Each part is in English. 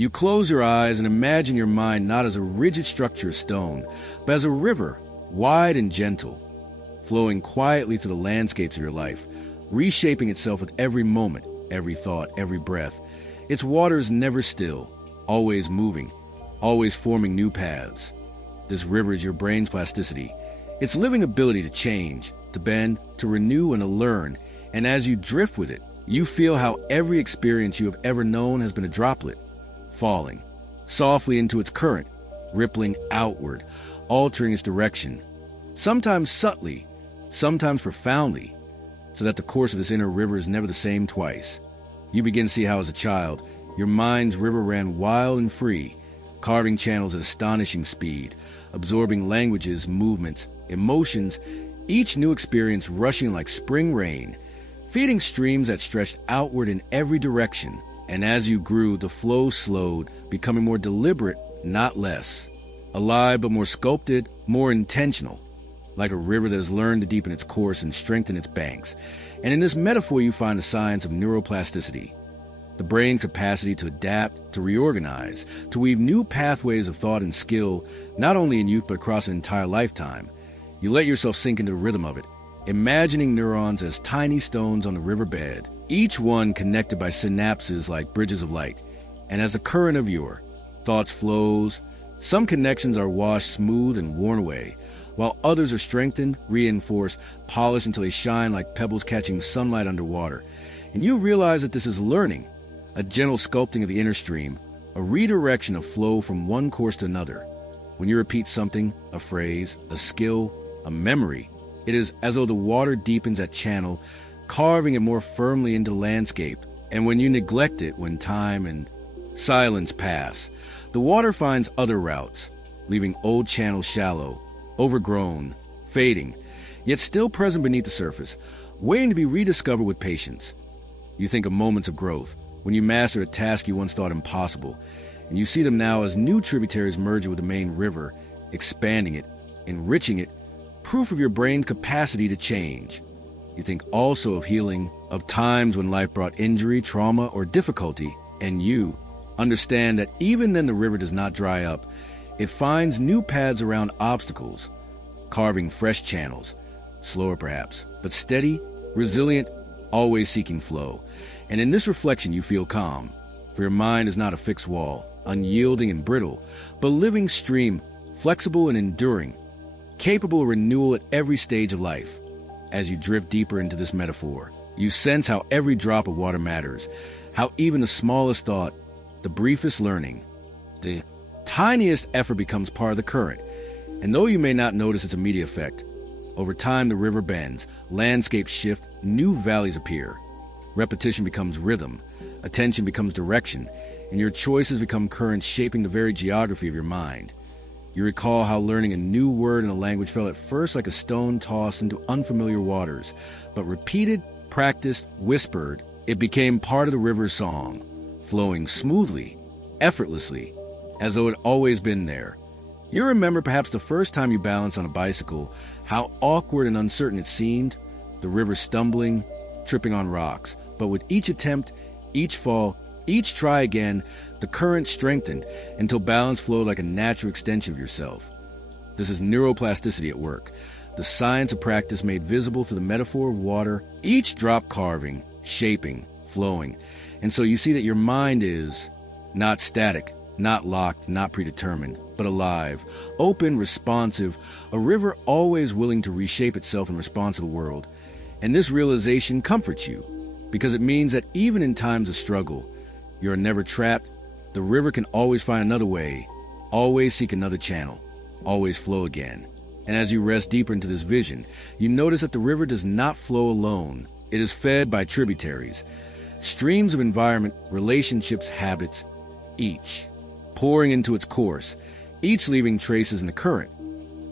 You close your eyes and imagine your mind not as a rigid structure of stone, but as a river, wide and gentle, flowing quietly through the landscapes of your life, reshaping itself with every moment, every thought, every breath. Its waters never still, always moving, always forming new paths. This river is your brain's plasticity, its living ability to change, to bend, to renew, and to learn. And as you drift with it, you feel how every experience you have ever known has been a droplet, falling softly into its current, rippling outward, altering its direction, sometimes subtly, sometimes profoundly, so that the course of this inner river is never the same twice. You begin to see how, as a child, your mind's river ran wild and free, carving channels at astonishing speed, absorbing languages, movements, emotions, each new experience rushing like spring rain, feeding streams that stretched outward in every direction. And as you grew, the flow slowed, becoming more deliberate, not less. Alive but more sculpted, more intentional, like a river that has learned to deepen its course and strengthen its banks. And in this metaphor you find the science of neuroplasticity, the brain's capacity to adapt, to reorganize, to weave new pathways of thought and skill, not only in youth but across an entire lifetime. You let yourself sink into the rhythm of it, imagining neurons as tiny stones on the riverbed, each one connected by synapses like bridges of light. And as the current of your thoughts flows, some connections are washed smooth and worn away, while others are strengthened, reinforced, polished until they shine like pebbles catching sunlight underwater. And you realize that this is learning, a gentle sculpting of the inner stream, a redirection of flow from one course to another. When you repeat something, a phrase, a skill, a memory, it is as though the water deepens that channel, carving it more firmly into the landscape. And when you neglect it, when time and silence pass, the water finds other routes, leaving old channels shallow, overgrown, fading, yet still present beneath the surface, waiting to be rediscovered with patience. You think of moments of growth, when you master a task you once thought impossible, and you see them now as new tributaries merging with the main river, expanding it, enriching it, proof of your brain's capacity to change. You think also of healing, of times when life brought injury, trauma, or difficulty, and you understand that even then the river does not dry up. It finds new paths around obstacles, carving fresh channels, slower perhaps, but steady, resilient, always seeking flow. And in this reflection you feel calm, for your mind is not a fixed wall, unyielding and brittle, but a living stream, flexible and enduring, capable of renewal at every stage of life. As you drift deeper into this metaphor, you sense how every drop of water matters, how even the smallest thought, the briefest learning, the tiniest effort becomes part of the current. And though you may not notice its immediate effect, over time the river bends, landscapes shift, new valleys appear. Repetition becomes rhythm, attention becomes direction, and your choices become currents shaping the very geography of your mind. You recall how learning a new word in a language felt at first like a stone tossed into unfamiliar waters, but repeated, practiced, whispered, it became part of the river's song, flowing smoothly, effortlessly, as though it had always been there. You remember perhaps the first time you balanced on a bicycle, how awkward and uncertain it seemed, the river stumbling, tripping on rocks. But with each attempt, each fall, each try again, the current strengthened until balance flowed like a natural extension of yourself. This is neuroplasticity at work, the science of practice made visible through the metaphor of water, each drop carving, shaping, flowing. And so you see that your mind is not static, not locked, not predetermined, but alive, open, responsive, a river always willing to reshape itself in response to the world. And this realization comforts you, because it means that even in times of struggle, you are never trapped. The river can always find another way, always seek another channel, always flow again. And as you rest deeper into this vision, you notice that the river does not flow alone. It is fed by tributaries, streams of environment, relationships, habits, each pouring into its course, each leaving traces in the current.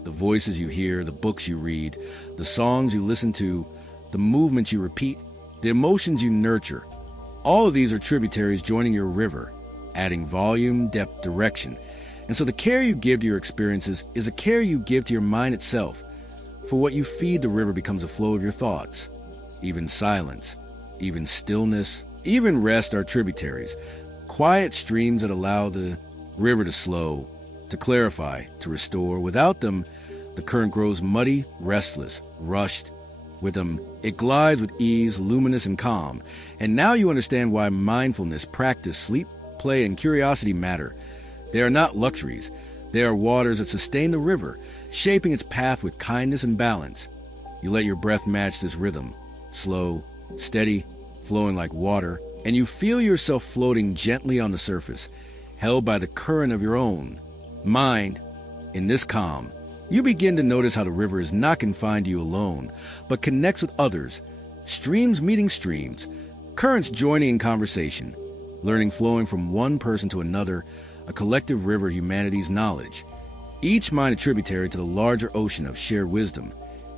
The voices you hear, the books you read, the songs you listen to, the movements you repeat, the emotions you nurture. All of these are tributaries joining your river, adding volume, depth, direction. And so the care you give to your experiences is a care you give to your mind itself. For what you feed the river becomes a flow of your thoughts. Even silence, even stillness, even rest are tributaries, quiet streams that allow the river to slow, to clarify, to restore. Without them, the current grows muddy, restless, rushed. With them, it glides with ease, luminous and calm. And now you understand why mindfulness, practice, sleep, play, and curiosity matter. They are not luxuries. They are waters that sustain the river, shaping its path with kindness and balance. You let your breath match this rhythm, slow, steady, flowing like water, and you feel yourself floating gently on the surface, held by the current of your own mind. In this calm, you begin to notice how the river is not confined to you alone, but connects with others, streams meeting streams, currents joining in conversation, learning flowing from one person to another, a collective river of humanity's knowledge, each mind a tributary to the larger ocean of shared wisdom.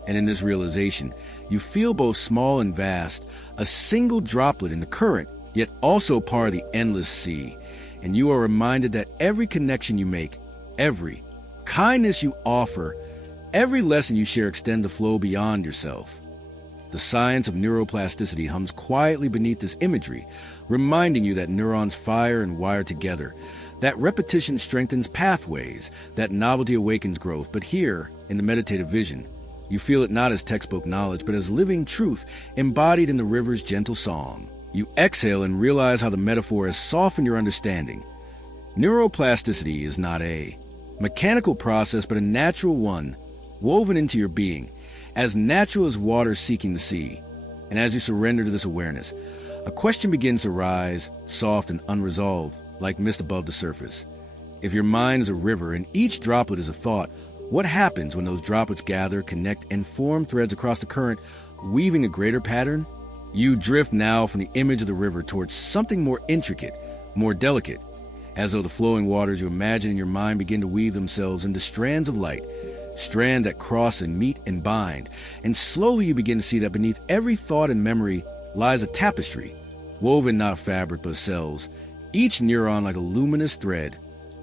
And in this realization, you feel both small and vast, a single droplet in the current, yet also part of the endless sea. And you are reminded that every connection you make, every kindness you offer, every lesson you share extend the flow beyond yourself. The science of neuroplasticity hums quietly beneath this imagery, reminding you that neurons fire and wire together, that repetition strengthens pathways, that novelty awakens growth. But here, in the meditative vision, you feel it not as textbook knowledge, but as living truth embodied in the river's gentle song. You exhale and realize how the metaphor has softened your understanding. Neuroplasticity is not a mechanical process, but a natural one, woven into your being, as natural as water seeking the sea. And as you surrender to this awareness, a question begins to rise, soft and unresolved, like mist above the surface. If your mind is a river and each droplet is a thought, what happens when those droplets gather, connect, and form threads across the current, weaving a greater pattern? You drift now from the image of the river towards something more intricate, more delicate, as though the flowing waters you imagine in your mind begin to weave themselves into strands of light, strands that cross and meet and bind. And slowly you begin to see that beneath every thought and memory lies a tapestry, woven not of fabric but of cells, each neuron like a luminous thread,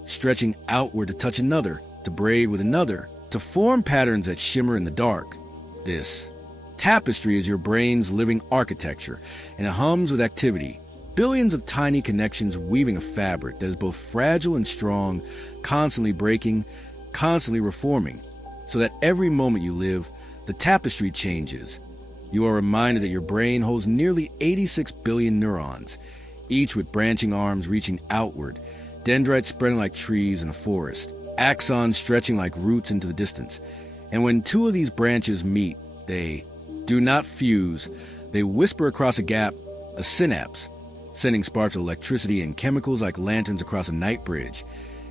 stretching outward to touch another, to braid with another, to form patterns that shimmer in the dark. This tapestry is your brain's living architecture, and it hums with activity, billions of tiny connections weaving a fabric that is both fragile and strong, constantly breaking, constantly reforming, so that every moment you live, the tapestry changes. You are reminded that your brain holds nearly 86 billion neurons, each with branching arms reaching outward, dendrites spreading like trees in a forest, axons stretching like roots into the distance. And when two of these branches meet, they do not fuse, they whisper across a gap, a synapse, sending sparks of electricity and chemicals like lanterns across a night bridge.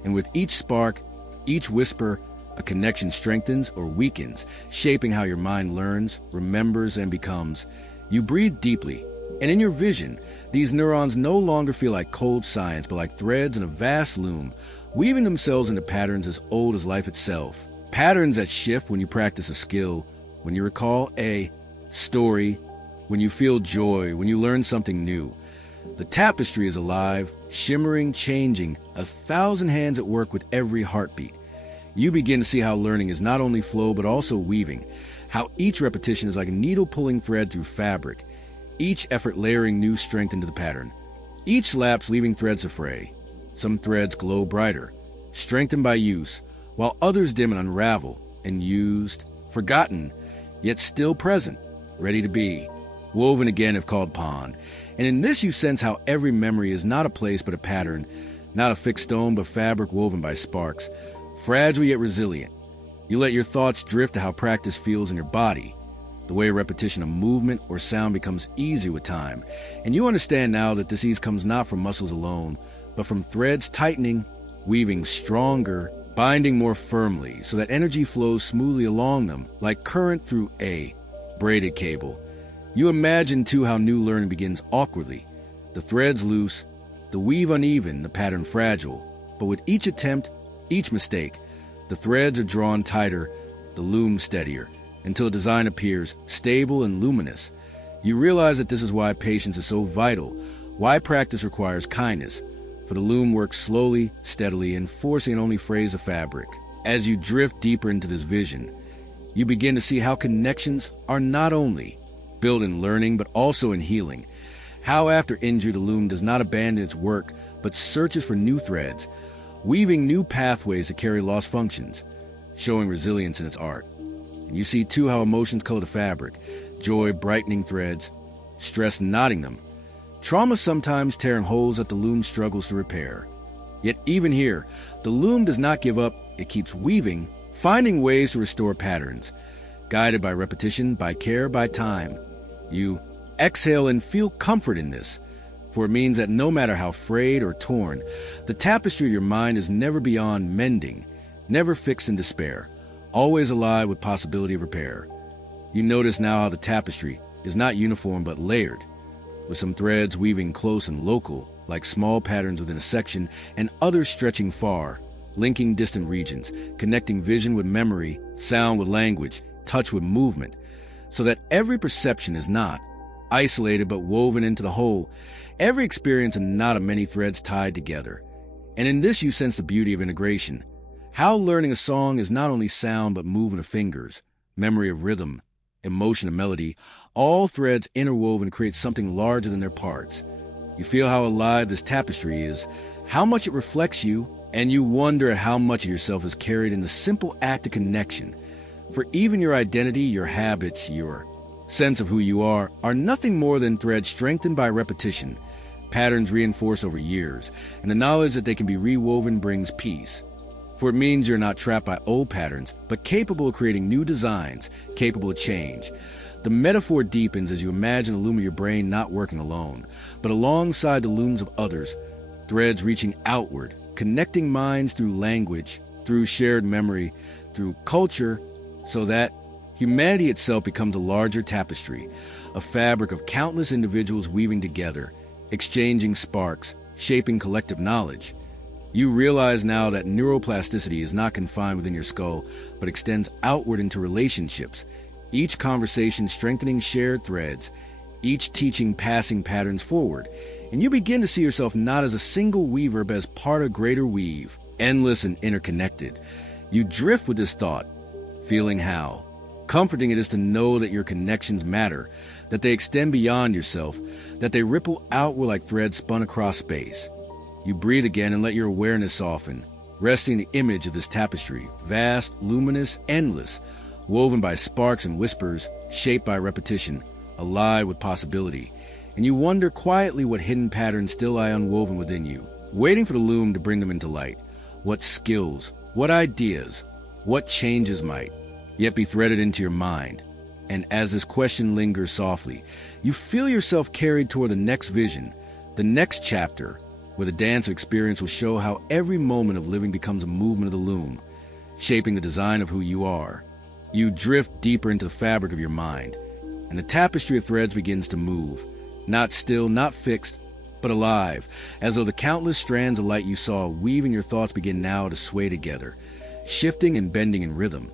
And with each spark, each whisper, a connection strengthens or weakens, shaping how your mind learns, remembers, and becomes. You breathe deeply, and in your vision, these neurons no longer feel like cold science, but like threads in a vast loom, weaving themselves into patterns as old as life itself. Patterns that shift when you practice a skill, when you recall a story, when you feel joy, when you learn something new. The tapestry is alive, shimmering, changing, 1,000 hands at work with every heartbeat. You begin to see how learning is not only flow but also weaving, how each repetition is like a needle pulling thread through fabric, each effort layering new strength into the pattern, each lapse leaving threads to fray. Some threads glow brighter, strengthened by use, while others dim and unravel, unused, forgotten, yet still present, ready to be, woven again if called upon. And in this you sense how every memory is not a place but a pattern, not a fixed stone but fabric woven by sparks, fragile yet resilient. You let your thoughts drift to how practice feels in your body, the way repetition of movement or sound becomes easy with time. And you understand now that this ease comes not from muscles alone, but from threads tightening, weaving stronger, binding more firmly, so that energy flows smoothly along them, like current through a braided cable. You imagine, too, how new learning begins awkwardly, the threads loose, the weave uneven, the pattern fragile. But with each attempt, each mistake, the threads are drawn tighter, the loom steadier, until a design appears stable and luminous. You realize that this is why patience is so vital, why practice requires kindness, for the loom works slowly, steadily, enforcing an only phrase of fabric. As you drift deeper into this vision, you begin to see how connections are not only built in learning, but also in healing. How after injury the loom does not abandon its work, but searches for new threads, weaving new pathways to carry lost functions, showing resilience in its art. And you see, too, how emotions color the fabric, joy brightening threads, stress knotting them, trauma sometimes tearing holes that the loom struggles to repair. Yet even here, the loom does not give up. It keeps weaving, finding ways to restore patterns, guided by repetition, by care, by time. You exhale and feel comfort in this, for it means that no matter how frayed or torn, the tapestry of your mind is never beyond mending, never fixed in despair, always alive with possibility of repair. You notice now how the tapestry is not uniform but layered, with some threads weaving close and local, like small patterns within a section, and others stretching far, linking distant regions, connecting vision with memory, sound with language, touch with movement, so that every perception is not isolated but woven into the whole, every experience a knot of many threads tied together. And in this you sense the beauty of integration, how learning a song is not only sound but movement of fingers, memory of rhythm, emotion of melody, all threads interwoven create something larger than their parts. You feel how alive this tapestry is, how much it reflects you, and you wonder at how much of yourself is carried in the simple act of connection. For even your identity, your habits, your sense of who you are nothing more than threads strengthened by repetition, patterns reinforced over years, and the knowledge that they can be rewoven brings peace. For it means you're not trapped by old patterns, but capable of creating new designs, capable of change. The metaphor deepens as you imagine the loom of your brain not working alone, but alongside the looms of others, threads reaching outward, connecting minds through language, through shared memory, through culture, so that humanity itself becomes a larger tapestry, a fabric of countless individuals weaving together, exchanging sparks, shaping collective knowledge. You realize now that neuroplasticity is not confined within your skull, but extends outward into relationships, each conversation strengthening shared threads, each teaching passing patterns forward. And you begin to see yourself not as a single weaver, but as part of a greater weave, endless and interconnected. You drift with this thought, feeling how comforting it is to know that your connections matter, that they extend beyond yourself, that they ripple outward like threads spun across space. You breathe again and let your awareness soften, resting in the image of this tapestry, vast, luminous, endless, woven by sparks and whispers, shaped by repetition, alive with possibility. And you wonder quietly what hidden patterns still lie unwoven within you, waiting for the loom to bring them into light. What skills, what ideas, what changes might yet be threaded into your mind. And as this question lingers softly, you feel yourself carried toward the next vision, the next chapter, where the dance of experience will show how every moment of living becomes a movement of the loom, shaping the design of who you are. You drift deeper into the fabric of your mind, and the tapestry of threads begins to move, not still, not fixed, but alive, as though the countless strands of light you saw weaving your thoughts begin now to sway together, shifting and bending in rhythm.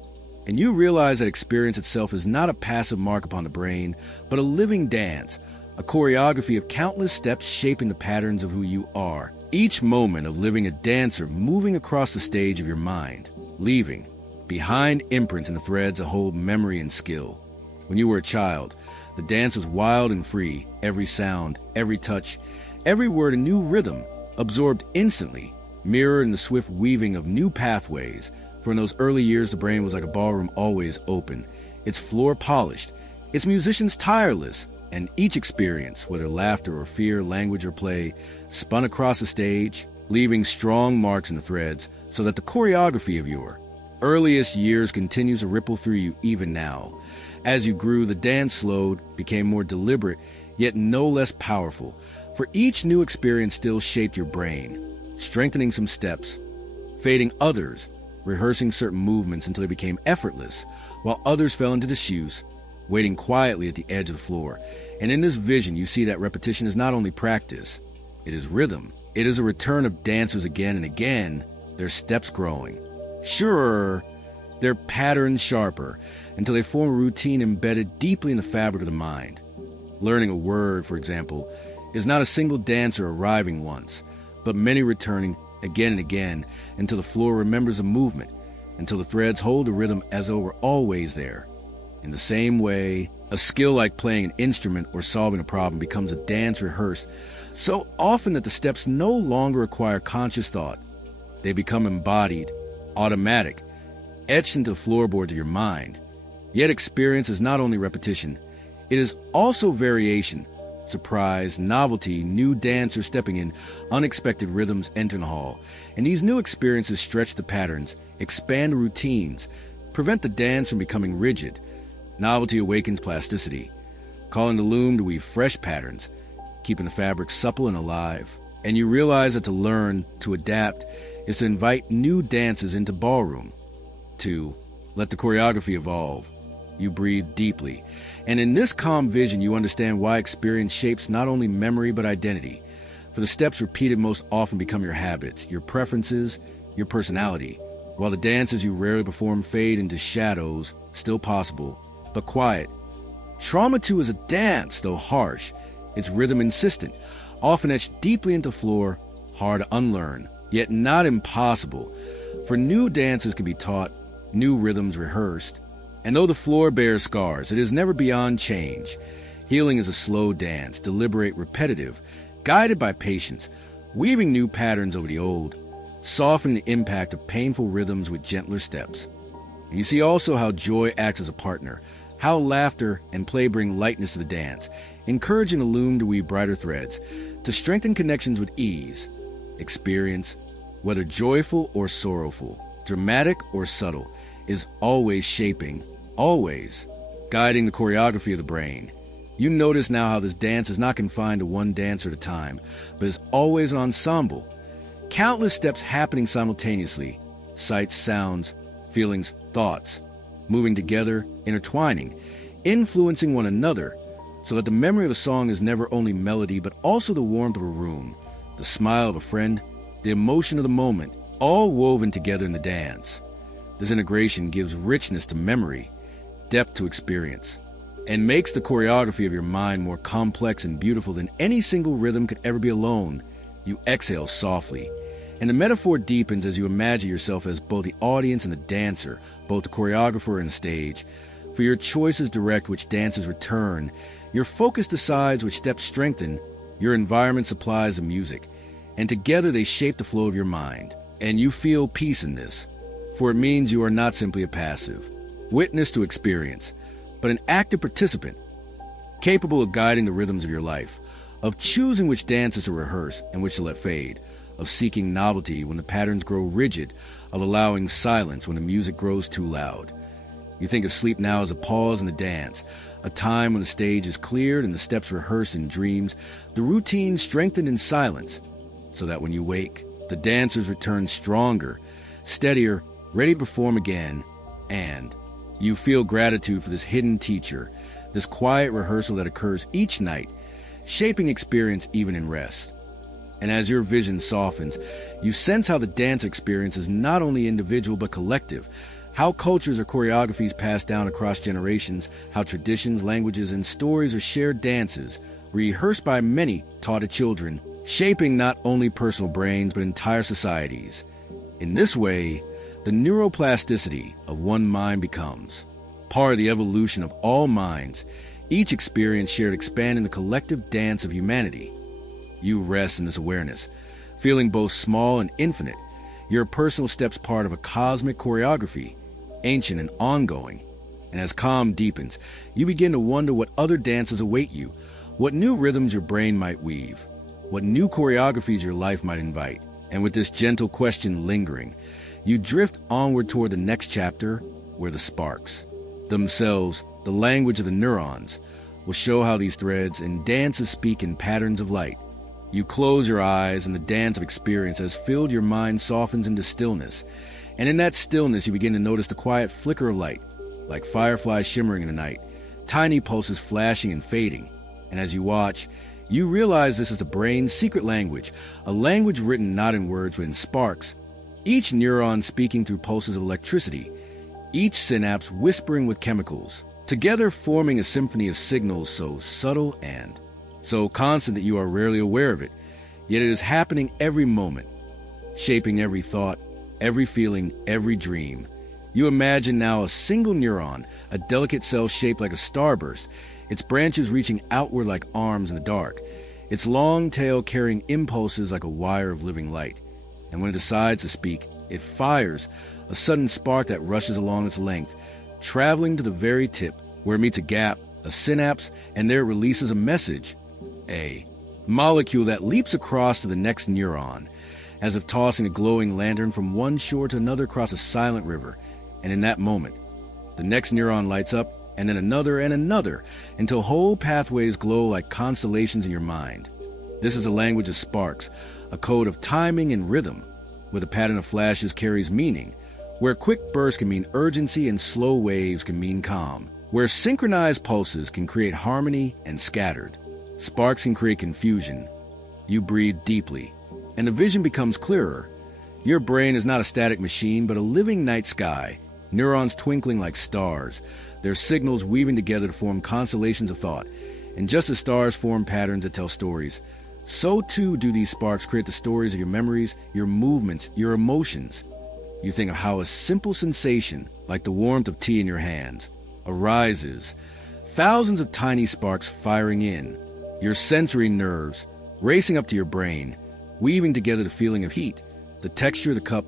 And you realize that experience itself is not a passive mark upon the brain, but a living dance, a choreography of countless steps shaping the patterns of who you are. Each moment of living a dancer moving across the stage of your mind, leaving behind imprints in the threads that hold memory and skill. When you were a child, the dance was wild and free, every sound, every touch, every word a new rhythm, absorbed instantly, mirrored in the swift weaving of new pathways. For in those early years, the brain was like a ballroom always open, its floor polished, its musicians tireless, and each experience, whether laughter or fear, language or play, spun across the stage, leaving strong marks in the threads, so that the choreography of your earliest years continues to ripple through you even now. As you grew, the dance slowed, became more deliberate, yet no less powerful, for each new experience still shaped your brain, strengthening some steps, fading others, rehearsing certain movements until they became effortless, while others fell into disuse, waiting quietly at the edge of the floor. And in this vision, you see that repetition is not only practice, it is rhythm. It is a return of dancers again and again, their steps growing. Surer, their patterns sharper, until they form a routine embedded deeply in the fabric of the mind. Learning a word, for example, is not a single dancer arriving once, but many returning again and again, until the floor remembers a movement, until the threads hold a rhythm as though we're always there. In the same way, a skill like playing an instrument or solving a problem becomes a dance rehearsed so often that the steps no longer require conscious thought. They become embodied, automatic, etched into the floorboards of your mind. Yet experience is not only repetition, it is also variation, surprise, novelty, new dancers stepping in, unexpected rhythms entering the hall. And these new experiences stretch the patterns, expand the routines, prevent the dance from becoming rigid. Novelty awakens plasticity, calling the loom to weave fresh patterns, keeping the fabric supple and alive. And you realize that to learn, to adapt, is to invite new dances into ballroom, to let the choreography evolve. You breathe deeply, and in this calm vision you understand why experience shapes not only memory but identity. For the steps repeated most often become your habits, your preferences, your personality, while the dances you rarely perform fade into shadows, still possible, but quiet. Trauma too is a dance, though harsh, its rhythm insistent, often etched deeply into floor, hard to unlearn, yet not impossible, for new dances can be taught, new rhythms rehearsed. And though the floor bears scars, it is never beyond change. Healing is a slow dance, deliberate, repetitive, guided by patience, weaving new patterns over the old, softening the impact of painful rhythms with gentler steps. And you see also how joy acts as a partner, how laughter and play bring lightness to the dance, encouraging the loom to weave brighter threads, to strengthen connections with ease. Experience, whether joyful or sorrowful, dramatic or subtle, is always shaping, always guiding the choreography of the brain. You notice now how this dance is not confined to one dancer at a time, but is always an ensemble. Countless steps happening simultaneously, sights, sounds, feelings, thoughts, moving together, intertwining, influencing one another, so that the memory of a song is never only melody but also the warmth of a room, the smile of a friend, the emotion of the moment, all woven together in the dance. This integration gives richness to memory, depth to experience, and makes the choreography of your mind more complex and beautiful than any single rhythm could ever be alone. You exhale softly, and the metaphor deepens as you imagine yourself as both the audience and the dancer, both the choreographer and the stage. For your choices direct which dances return, your focus decides which steps strengthen, your environment supplies the music, and together they shape the flow of your mind. And you feel peace in this, for it means you are not simply a passive witness to experience, but an active participant, capable of guiding the rhythms of your life, of choosing which dances to rehearse and which to let fade, of seeking novelty when the patterns grow rigid, of allowing silence when the music grows too loud. You think of sleep now as a pause in the dance, a time when the stage is cleared and the steps rehearsed in dreams, the routine strengthened in silence, so that when you wake, the dancers return stronger, steadier, ready to perform again, and you feel gratitude for this hidden teacher, this quiet rehearsal that occurs each night, shaping experience even in rest. And as your vision softens, you sense how the dance experience is not only individual but collective, how cultures or choreographies pass down across generations, how traditions, languages, and stories are shared dances, rehearsed by many, taught to children, shaping not only personal brains but entire societies. In this way, the neuroplasticity of one mind becomes part of the evolution of all minds, each experience shared expanding the collective dance of humanity. You rest in this awareness, feeling both small and infinite, your personal steps part of a cosmic choreography, ancient and ongoing. And as calm deepens, you begin to wonder what other dances await you, what new rhythms your brain might weave, what new choreographies your life might invite. And with this gentle question lingering, you drift onward toward the next chapter, where the sparks, themselves the language of the neurons, will show how these threads and dances speak in patterns of light. You close your eyes, and the dance of experience has filled your mind softens into stillness. And in that stillness, you begin to notice the quiet flicker of light, like fireflies shimmering in the night, tiny pulses flashing and fading. And as you watch, you realize this is the brain's secret language, a language written not in words but in sparks, each neuron speaking through pulses of electricity, each synapse whispering with chemicals, together forming a symphony of signals so subtle and so constant that you are rarely aware of it, yet it is happening every moment, shaping every thought, every feeling, every dream. You imagine now a single neuron, a delicate cell shaped like a starburst, its branches reaching outward like arms in the dark, its long tail carrying impulses like a wire of living light. And when it decides to speak, it fires, a sudden spark that rushes along its length, traveling to the very tip, where it meets a gap, a synapse, and there it releases a message, a molecule that leaps across to the next neuron, as if tossing a glowing lantern from one shore to another across a silent river. And in that moment, the next neuron lights up, and then another, until whole pathways glow like constellations in your mind. This is a language of sparks, a code of timing and rhythm, where the pattern of flashes carries meaning, where quick bursts can mean urgency and slow waves can mean calm, where synchronized pulses can create harmony and scattered. Sparks can create confusion. You breathe deeply, and the vision becomes clearer. Your brain is not a static machine, but a living night sky, neurons twinkling like stars, their signals weaving together to form constellations of thought. And just as stars form patterns that tell stories, so too do these sparks create the stories of your memories, your movements, your emotions. You think of how a simple sensation, like the warmth of tea in your hands, arises, thousands of tiny sparks firing in, your sensory nerves racing up to your brain, weaving together the feeling of heat, the texture of the cup,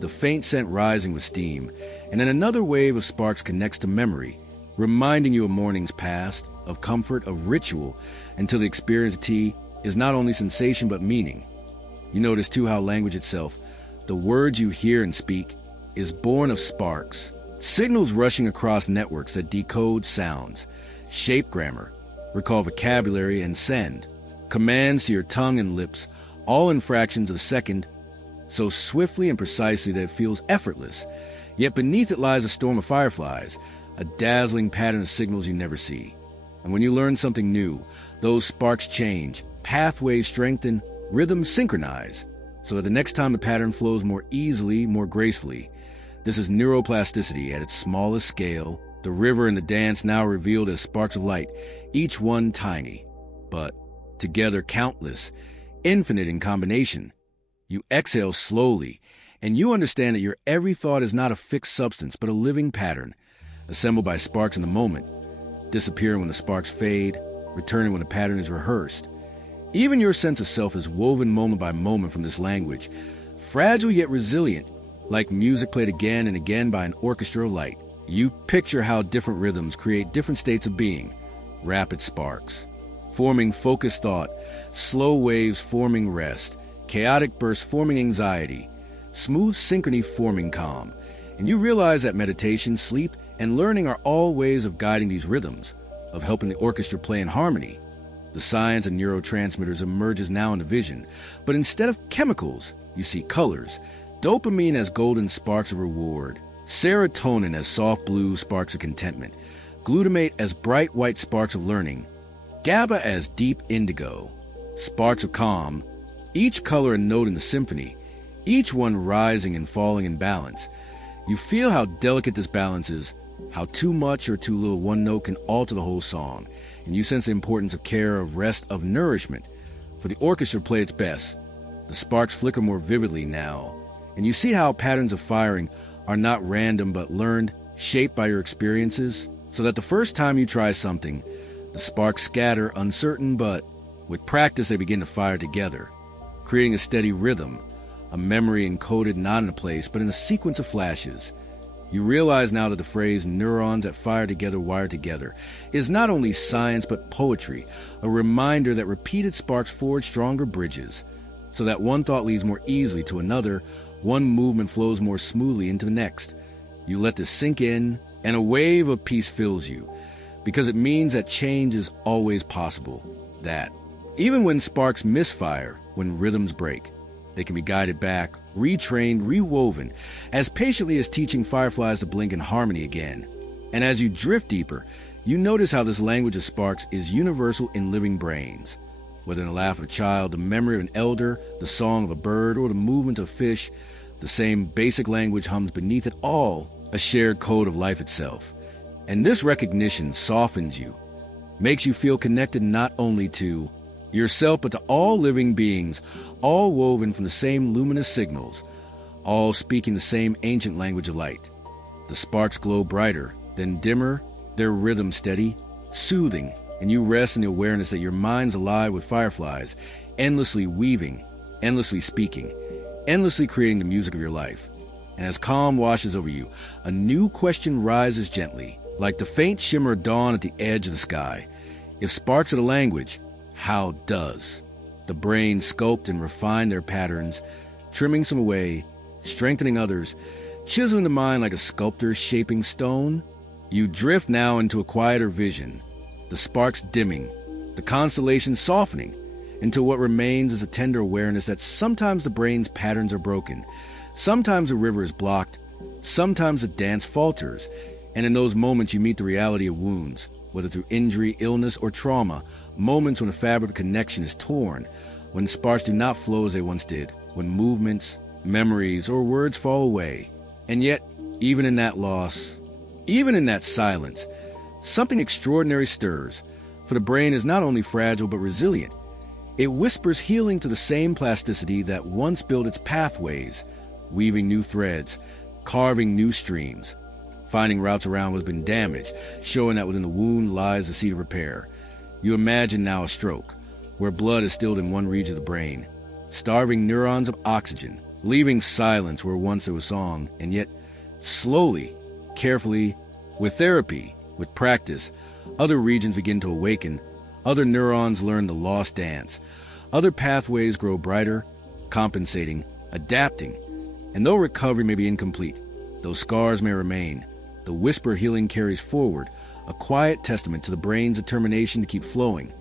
the faint scent rising with steam, and then another wave of sparks connects to memory, reminding you of mornings past, of comfort, of ritual, until the experience of tea is not only sensation but meaning. You notice too how language itself, the words you hear and speak, is born of sparks, signals rushing across networks that decode sounds, shape grammar, recall vocabulary, and send commands to your tongue and lips, all in fractions of a second, so swiftly and precisely that it feels effortless. Yet beneath it lies a storm of fireflies, a dazzling pattern of signals you never see. And when you learn something new, those sparks change, pathways strengthen, rhythms synchronize, so that the next time the pattern flows more easily, more gracefully. This is neuroplasticity at its smallest scale, the river and the dance now revealed as sparks of light, each one tiny, but together countless, infinite in combination. You exhale slowly, and you understand that your every thought is not a fixed substance, but a living pattern, assembled by sparks in the moment, disappearing when the sparks fade, returning when the pattern is rehearsed. Even your sense of self is woven moment by moment from this language, fragile yet resilient, like music played again and again by an orchestra of light. You picture how different rhythms create different states of being, rapid sparks, forming focused thought, slow waves forming rest, chaotic bursts forming anxiety, smooth synchrony forming calm. And you realize that meditation, sleep, and learning are all ways of guiding these rhythms, of helping the orchestra play in harmony. The science of neurotransmitters emerges now in the vision, but instead of chemicals, you see colors, dopamine as golden sparks of reward, serotonin as soft blue sparks of contentment, glutamate as bright white sparks of learning, GABA as deep indigo, sparks of calm, each color a note in the symphony, each one rising and falling in balance. You feel how delicate this balance is, how too much or too little one note can alter the whole song, and you sense the importance of care, of rest, of nourishment. For the orchestra play its best. The sparks flicker more vividly now, and you see how patterns of firing are not random but learned, shaped by your experiences, so that the first time you try something, the sparks scatter uncertain, but with practice they begin to fire together, creating a steady rhythm, a memory encoded not in a place but in a sequence of flashes. You realize now that the phrase neurons that fire together wire together is not only science but poetry, a reminder that repeated sparks forge stronger bridges, so that one thought leads more easily to another, one movement flows more smoothly into the next. You let this sink in, and a wave of peace fills you, because it means that change is always possible, that even when sparks misfire, when rhythms break, they can be guided back, retrained, rewoven, as patiently as teaching fireflies to blink in harmony again. And as you drift deeper, you notice how this language of sparks is universal in living brains. Whether in the laugh of a child, the memory of an elder, the song of a bird, or the movement of fish, the same basic language hums beneath it all, a shared code of life itself. And this recognition softens you, makes you feel connected not only to yourself, but to all living beings, all woven from the same luminous signals, all speaking the same ancient language of light. The sparks glow brighter, then dimmer, their rhythm steady, soothing, and you rest in the awareness that your mind's alive with fireflies, endlessly weaving, endlessly speaking, endlessly creating the music of your life. And as calm washes over you, a new question rises gently, like the faint shimmer of dawn at the edge of the sky. If sparks are the language, how does the brain sculpt and refine their patterns, trimming some away, strengthening others, chiseling the mind like a sculptor shaping stone? You drift now into a quieter vision, the sparks dimming, the constellations softening, until what remains is a tender awareness that sometimes the brain's patterns are broken, sometimes the river is blocked, sometimes the dance falters, and in those moments you meet the reality of wounds, whether through injury, illness, or trauma, moments when the fabric of connection is torn, when sparks do not flow as they once did, when movements, memories, or words fall away. And yet, even in that loss, even in that silence, something extraordinary stirs, for the brain is not only fragile but resilient. It whispers healing to the same plasticity that once built its pathways, weaving new threads, carving new streams, finding routes around what has been damaged, showing that within the wound lies the seed of repair. You imagine now a stroke, where blood is stilled in one region of the brain, starving neurons of oxygen, leaving silence where once there was song, and yet, slowly, carefully, with therapy, with practice, other regions begin to awaken, other neurons learn the lost dance, other pathways grow brighter, compensating, adapting, and though recovery may be incomplete, though scars may remain, the whisper healing carries forward, a quiet testament to the brain's determination to keep flowing.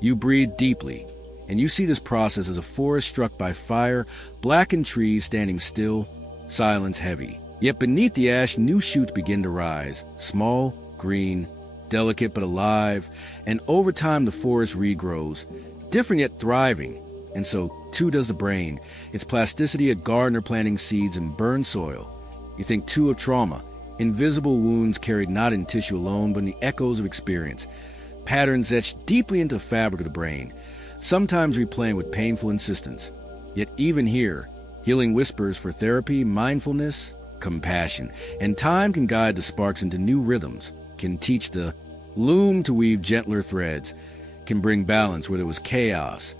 You breathe deeply, and you see this process as a forest struck by fire, blackened trees standing still, silence heavy. Yet beneath the ash, new shoots begin to rise, small, green, delicate but alive, and over time the forest regrows, different yet thriving. And so, too does the brain, its plasticity a gardener planting seeds in burned soil. You think, too, of trauma, invisible wounds carried not in tissue alone, but in the echoes of experience, patterns etched deeply into the fabric of the brain, sometimes replaying with painful insistence. Yet even here, healing whispers for therapy, mindfulness, compassion, and time can guide the sparks into new rhythms, can teach the loom to weave gentler threads, can bring balance where there was chaos,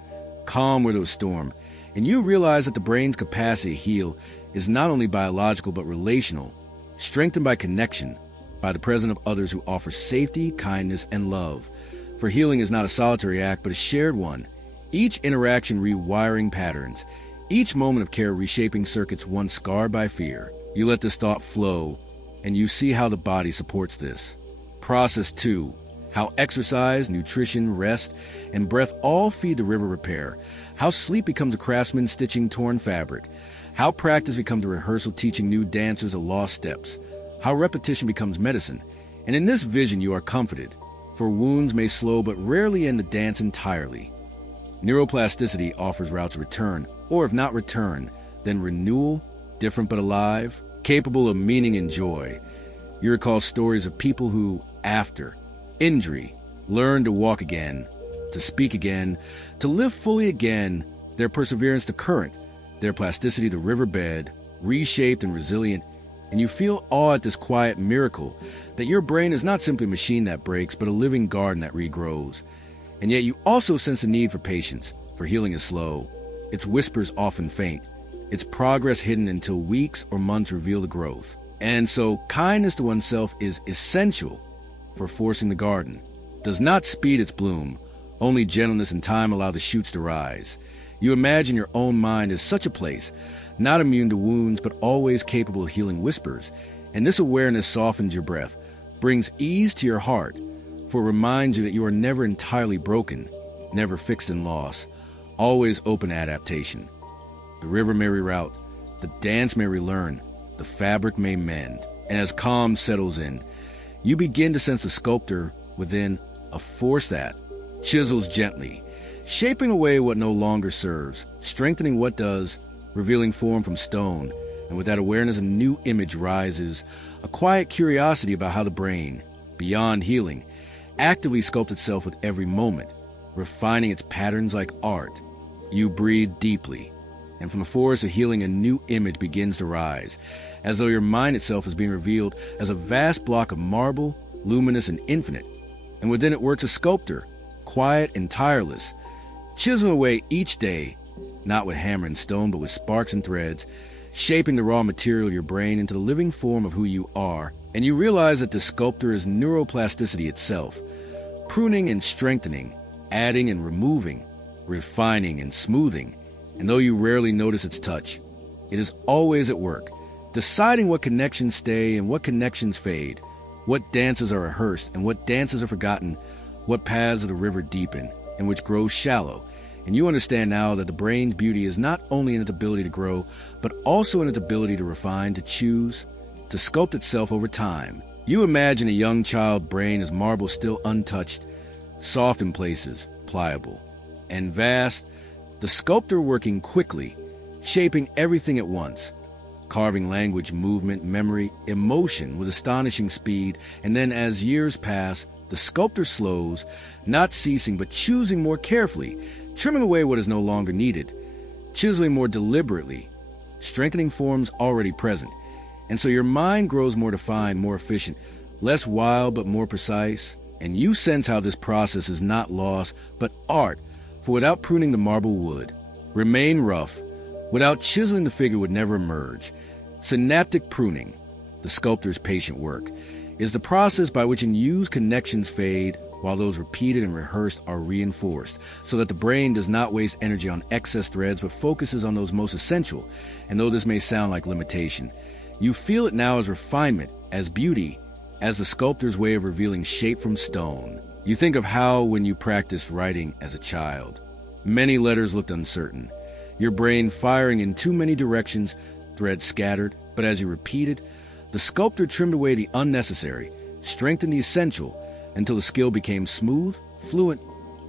calm where there was storm, and you realize that the brain's capacity to heal is not only biological but relational, strengthened by connection, by the presence of others who offer safety, kindness, and love. For healing is not a solitary act but a shared one, each interaction rewiring patterns, each moment of care reshaping circuits once scarred by fear. You let this thought flow, and you see how the body supports this. Process 2. How exercise, nutrition, rest, and breath all feed the river repair. How sleep becomes a craftsman stitching torn fabric. How practice becomes a rehearsal teaching new dancers the lost steps. How repetition becomes medicine. And in this vision you are comforted, for wounds may slow but rarely end the dance entirely. Neuroplasticity offers routes of return, or if not return, then renewal, different but alive, capable of meaning and joy. You recall stories of people who, after injury, learned to walk again, to speak again, to live fully again, their perseverance the current, their plasticity the riverbed, reshaped and resilient, and you feel awe at this quiet miracle that your brain is not simply a machine that breaks, but a living garden that regrows. And yet you also sense the need for patience, for healing is slow, its whispers often faint, its progress hidden until weeks or months reveal the growth. And so kindness to oneself is essential for forcing the garden, does not speed its bloom, only gentleness and time allow the shoots to rise. You imagine your own mind as such a place, not immune to wounds but always capable of healing whispers, and this awareness softens your breath, brings ease to your heart, for it reminds you that you are never entirely broken, never fixed in loss, always open to adaptation. The river may reroute, the dance may relearn, the fabric may mend, and as calm settles in, you begin to sense the sculptor within, a force that chisels gently, shaping away what no longer serves, strengthening what does, revealing form from stone, and with that awareness a new image rises, a quiet curiosity about how the brain, beyond healing, actively sculpts itself with every moment, refining its patterns like art. You breathe deeply, and from the forest of healing a new image begins to rise, as though your mind itself is being revealed as a vast block of marble, luminous and infinite, and within it works a sculptor, quiet and tireless, chiseling away each day, not with hammer and stone, but with sparks and threads, shaping the raw material of your brain into the living form of who you are. And you realize that the sculptor is neuroplasticity itself, pruning and strengthening, adding and removing, refining and smoothing. And though you rarely notice its touch, it is always at work, deciding what connections stay and what connections fade, what dances are rehearsed and what dances are forgotten, what paths of the river deepen and which grows shallow. And you understand now that the brain's beauty is not only in its ability to grow, but also in its ability to refine, to choose, to sculpt itself over time. You imagine a young child brain as marble still untouched, soft in places, pliable, and vast, the sculptor working quickly, shaping everything at once, carving language, movement, memory, emotion with astonishing speed. And then as years pass, the sculptor slows, not ceasing but choosing more carefully, trimming away what is no longer needed, chiseling more deliberately, strengthening forms already present. And so your mind grows more defined, more efficient, less wild but more precise. And you sense how this process is not loss, but art. For without pruning, the marble would remain rough. Without chiseling, the figure would never emerge. Synaptic pruning, the sculptor's patient work, is the process by which unused connections fade, while those repeated and rehearsed are reinforced, so that the brain does not waste energy on excess threads, but focuses on those most essential. And though this may sound like limitation, you feel it now as refinement, as beauty, as the sculptor's way of revealing shape from stone. You think of how, when you practiced writing as a child, many letters looked uncertain, your brain firing in too many directions, threads scattered. But as you repeated, the sculptor trimmed away the unnecessary, strengthened the essential, until the skill became smooth, fluent,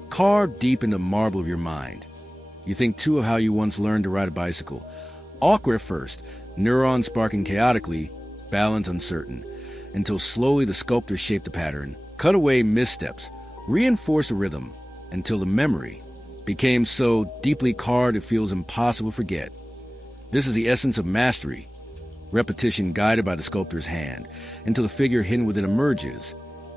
carved deep into the marble of your mind. You think, too, of how you once learned to ride a bicycle. Awkward at first, neurons sparking chaotically, balance uncertain, until slowly the sculptor shaped the pattern, cut away missteps, reinforced the rhythm, until the memory became so deeply carved it feels impossible to forget. This is the essence of mastery, repetition guided by the sculptor's hand, until the figure hidden within emerges.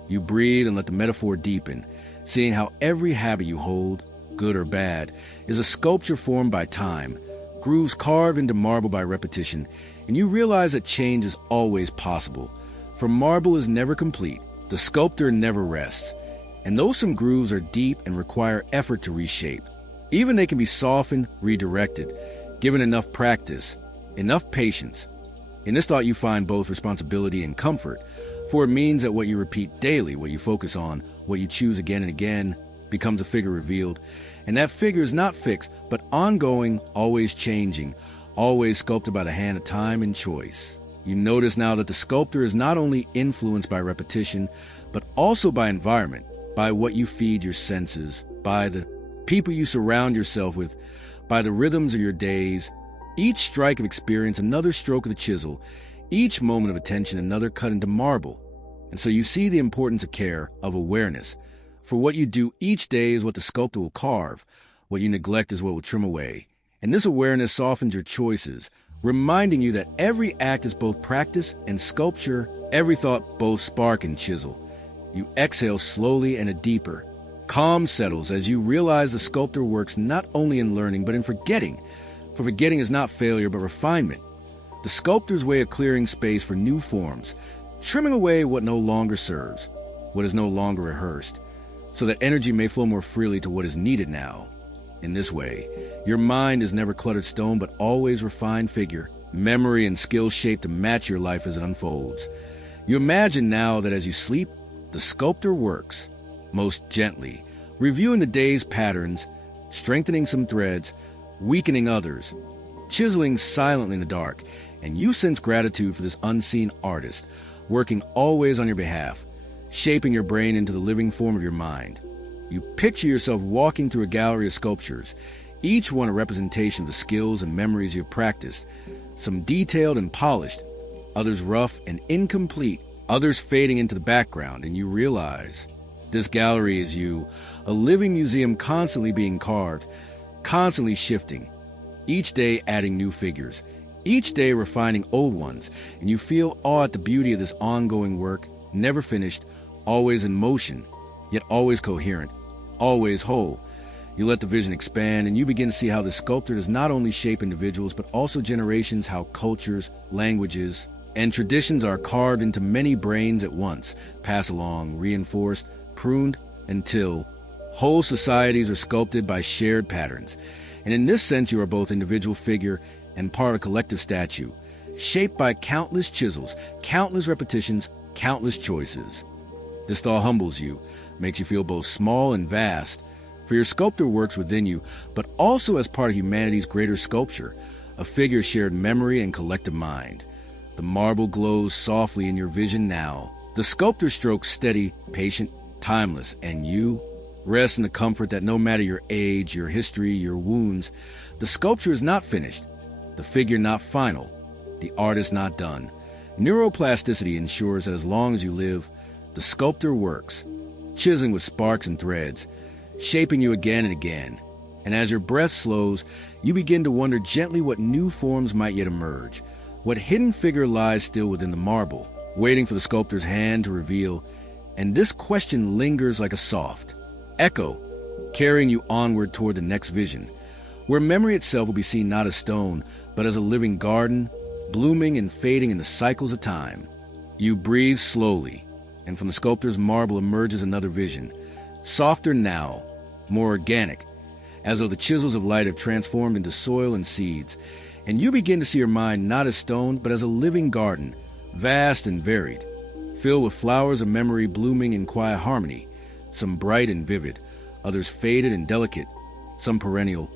You breathe and let the metaphor deepen, seeing how every habit you hold, good or bad, is a sculpture formed by time, grooves carved into marble by repetition, and you realize that change is always possible. For marble is never complete, the sculptor never rests, and though some grooves are deep and require effort to reshape, even they can be softened, redirected, given enough practice, enough patience. In this thought you find both responsibility and comfort, for it means that what you repeat daily, what you focus on, what you choose again and again, becomes a figure revealed. And that figure is not fixed, but ongoing, always changing, always sculpted by the hand of time and choice. You notice now that the sculptor is not only influenced by repetition, but also by environment, by what you feed your senses, by the people you surround yourself with, by the rhythms of your days. Each strike of experience, another stroke of the chisel, each moment of attention, another cut into marble. And so you see the importance of care, of awareness. For what you do each day is what the sculptor will carve. What you neglect is what will trim away. And this awareness softens your choices, reminding you that every act is both practice and sculpture, every thought both spark and chisel. You exhale slowly and a deeper. Calm settles as you realize the sculptor works not only in learning, but in forgetting. For forgetting is not failure, but refinement. The sculptor's way of clearing space for new forms, trimming away what no longer serves, what is no longer rehearsed, so that energy may flow more freely to what is needed now. In this way, your mind is never cluttered stone, but always refined figure, memory and skill shaped to match your life as it unfolds. You imagine now that as you sleep, the sculptor works, most gently, reviewing the day's patterns, strengthening some threads, weakening others, chiseling silently in the dark. And you sense gratitude for this unseen artist, working always on your behalf, shaping your brain into the living form of your mind. You picture yourself walking through a gallery of sculptures, each one a representation of the skills and memories you've practiced, some detailed and polished, others rough and incomplete, others fading into the background. And you realize this gallery is you, a living museum constantly being carved, constantly shifting, each day adding new figures, each day refining old ones. And you feel awe at the beauty of this ongoing work, never finished, always in motion. yet always coherent, always whole. You let the vision expand, and you begin to see how the sculptor does not only shape individuals, but also generations, how cultures, languages, and traditions are carved into many brains at once, passed along, reinforced, pruned, until whole societies are sculpted by shared patterns. And in this sense, you are both individual figure and part of a collective statue, shaped by countless chisels, countless repetitions, countless choices. This thought humbles you, makes you feel both small and vast, for your sculptor works within you, but also as part of humanity's greater sculpture, a figure shared memory and collective mind. The marble glows softly in your vision now. The sculptor strokes steady, patient, timeless, and you rest in the comfort that no matter your age, your history, your wounds, the sculpture is not finished, the figure not final, the artist not done. Neuroplasticity ensures that as long as you live, the sculptor works, chiseling with sparks and threads, shaping you again and again. And as your breath slows, you begin to wonder gently what new forms might yet emerge, what hidden figure lies still within the marble, waiting for the sculptor's hand to reveal. And this question lingers like a soft echo, carrying you onward toward the next vision, where memory itself will be seen not as stone, but as a living garden, blooming and fading in the cycles of time. You breathe slowly, and from the sculptor's marble emerges another vision, softer now, more organic, as though the chisels of light have transformed into soil and seeds, and you begin to see your mind not as stone, but as a living garden, vast and varied, filled with flowers of memory blooming in quiet harmony, some bright and vivid, others faded and delicate, some perennial,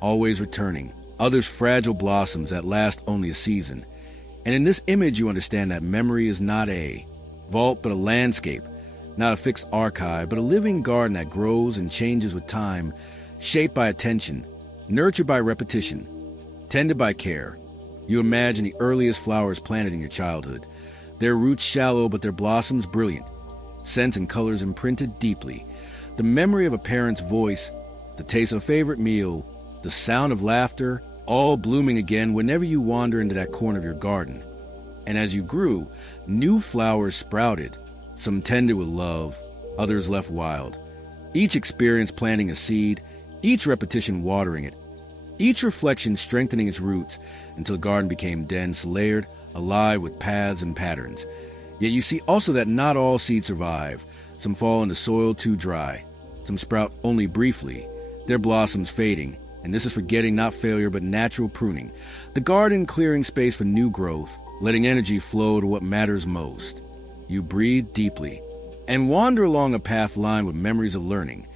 always returning, others fragile blossoms that last only a season. And in this image you understand that memory is not a vault, but a landscape, not a fixed archive, but a living garden that grows and changes with time, shaped by attention, nurtured by repetition, tended by care. You imagine the earliest flowers planted in your childhood, their roots shallow but their blossoms brilliant, scents and colors imprinted deeply, the memory of a parent's voice, the taste of a favorite meal, the sound of laughter, all blooming again whenever you wander into that corner of your garden. And as you grew, new flowers sprouted, some tended with love, others left wild, each experience planting a seed, each repetition watering it, each reflection strengthening its roots until the garden became dense, layered, alive with paths and patterns. Yet you see also that not all seeds survive. Some fall into soil too dry, some sprout only briefly, their blossoms fading, and this is forgetting not failure but natural pruning, the garden clearing space for new growth, letting energy flow to what matters most. You breathe deeply and wander along a path lined with memories of learning.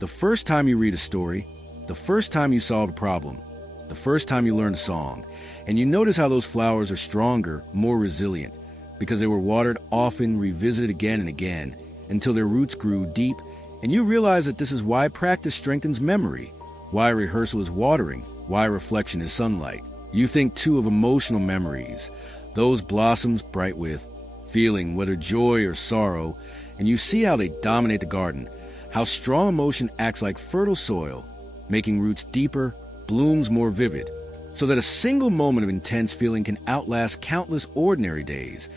The first time you read a story, the first time you solve a problem, the first time you learn a song, and you notice how those flowers are stronger, more resilient, because they were watered often, revisited again and again, until their roots grew deep, and you realize that this is why practice strengthens memory, why rehearsal is watering, why reflection is sunlight. You think too of emotional memories, those blossoms bright with feeling, whether joy or sorrow, and you see how they dominate the garden, how strong emotion acts like fertile soil, making roots deeper, blooms more vivid, so that a single moment of intense feeling can outlast countless ordinary days.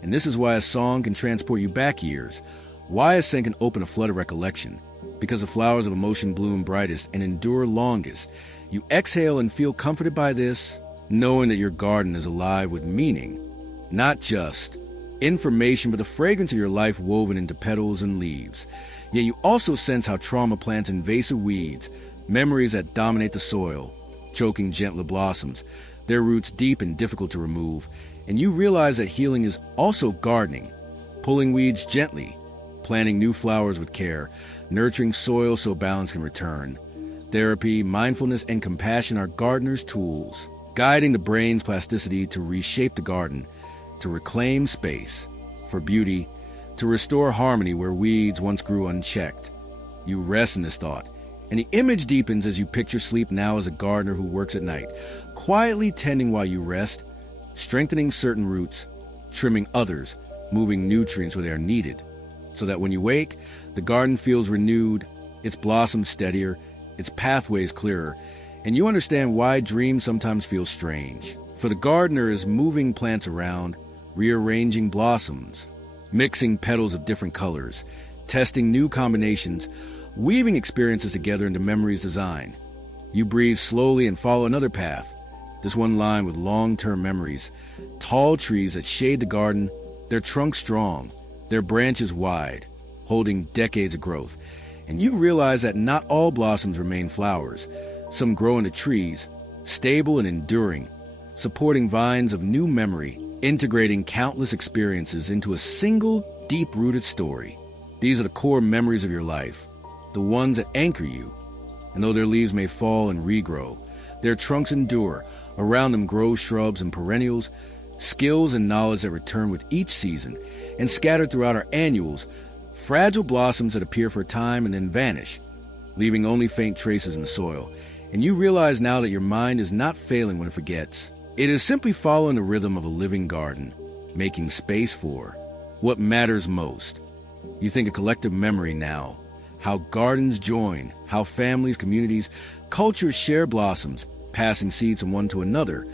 And this is why a song can transport you back years, why a scent can open a flood of recollection, because the flowers of emotion bloom brightest and endure longest. You exhale and feel comforted by this, knowing that your garden is alive with meaning, not just information, but the fragrance of your life woven into petals and leaves. Yet you also sense how trauma plants invasive weeds, memories that dominate the soil, choking gentler blossoms, their roots deep and difficult to remove. And you realize that healing is also gardening, pulling weeds gently, planting new flowers with care, nurturing soil so balance can return. Therapy, mindfulness, and compassion are gardeners' tools, guiding the brain's plasticity to reshape the garden, to reclaim space for beauty, to restore harmony where weeds once grew unchecked. You rest in this thought, and the image deepens as you picture sleep now as a gardener who works at night, quietly tending while you rest, strengthening certain roots, trimming others, moving nutrients where they are needed, so that when you wake, the garden feels renewed, its blossoms steadier, its pathways clearer, and you understand why dreams sometimes feel strange. For the gardener is moving plants around, rearranging blossoms, mixing petals of different colors, testing new combinations, weaving experiences together into memories design. You breathe slowly and follow another path, this one line with long-term memories. Tall trees that shade the garden, their trunks strong, their branches wide, holding decades of growth. And you realize that not all blossoms remain flowers. Some grow into trees, stable and enduring, supporting vines of new memory, integrating countless experiences into a single, deep-rooted story. These are the core memories of your life, the ones that anchor you. And though their leaves may fall and regrow, their trunks endure. Around them grow shrubs and perennials, skills and knowledge that return with each season, and scattered throughout our annuals, fragile blossoms that appear for a time and then vanish, leaving only faint traces in the soil. And you realize now that your mind is not failing when it forgets. It is simply following the rhythm of a living garden, making space for what matters most. You think of collective memory now, how gardens join, how families, communities, cultures share blossoms, passing seeds from one to another,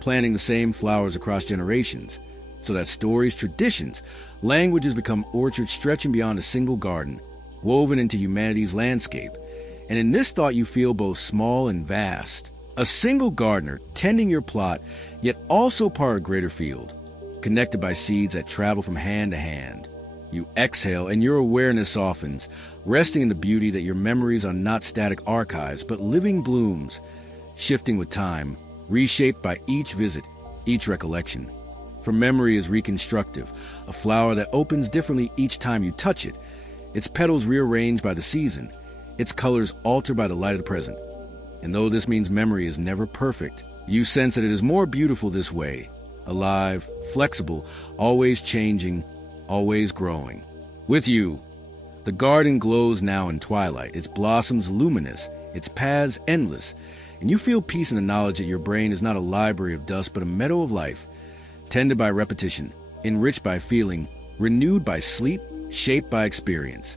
planting the same flowers across generations, so that stories, traditions, languages become orchards stretching beyond a single garden, woven into humanity's landscape. And in this thought you feel both small and vast, a single gardener tending your plot, yet also part of a greater field, connected by seeds that travel from hand to hand. You exhale and your awareness softens, resting in the beauty that your memories are not static archives, but living blooms, shifting with time, reshaped by each visit, each recollection. For memory is reconstructive, a flower that opens differently each time you touch it, its petals rearranged by the season, its colors altered by the light of the present. And though this means memory is never perfect, you sense that it is more beautiful this way, alive, flexible, always changing, always growing. With you, the garden glows now in twilight, its blossoms luminous, its paths endless, and you feel peace in the knowledge that your brain is not a library of dust but a meadow of life, tended by repetition, enriched by feeling, renewed by sleep, shaped by experience.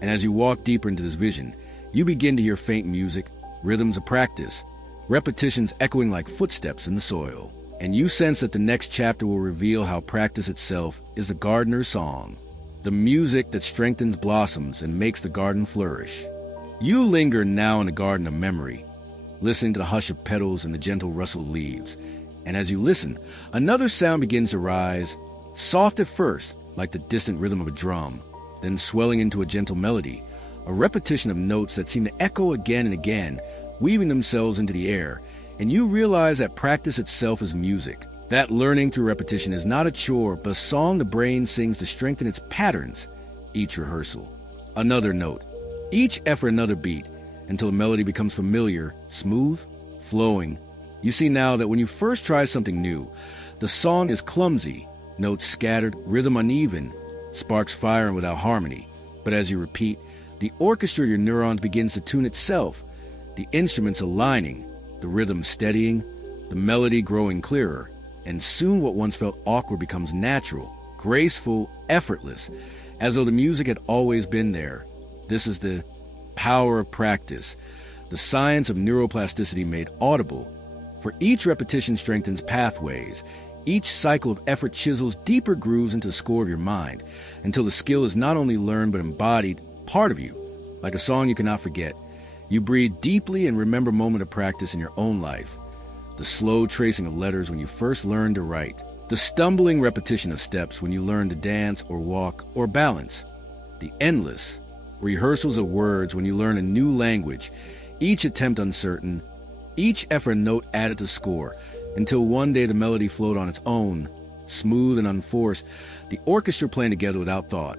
And as you walk deeper into this vision, you begin to hear faint music, rhythms of practice, repetitions echoing like footsteps in the soil. And you sense that the next chapter will reveal how practice itself is the gardener's song, the music that strengthens blossoms and makes the garden flourish. You linger now in the garden of memory, listening to the hush of petals and the gentle rustle of leaves. And as you listen, another sound begins to rise, soft at first, like the distant rhythm of a drum, then swelling into a gentle melody, a repetition of notes that seem to echo again and again, weaving themselves into the air. And you realize that practice itself is music, that learning through repetition is not a chore, but a song the brain sings to strengthen its patterns, each rehearsal. Another note, each effort another beat, until the melody becomes familiar, smooth, flowing. You see now that when you first try something new, the song is clumsy, notes scattered, rhythm uneven, sparks firing without harmony. But as you repeat, the orchestra of your neurons begins to tune itself, the instruments aligning, the rhythm steadying, the melody growing clearer, and soon what once felt awkward becomes natural, graceful, effortless, as though the music had always been there. This is the power of practice, the science of neuroplasticity made audible. For each repetition strengthens pathways, each cycle of effort chisels deeper grooves into the score of your mind, until the skill is not only learned but embodied, part of you, like a song you cannot forget. You breathe deeply and remember a moment of practice in your own life. The slow tracing of letters when you first learned to write. The stumbling repetition of steps when you learn to dance or walk or balance. The endless rehearsals of words when you learn a new language, each attempt uncertain, each effort a note added to score, until one day the melody flowed on its own, smooth and unforced, the orchestra playing together without thought.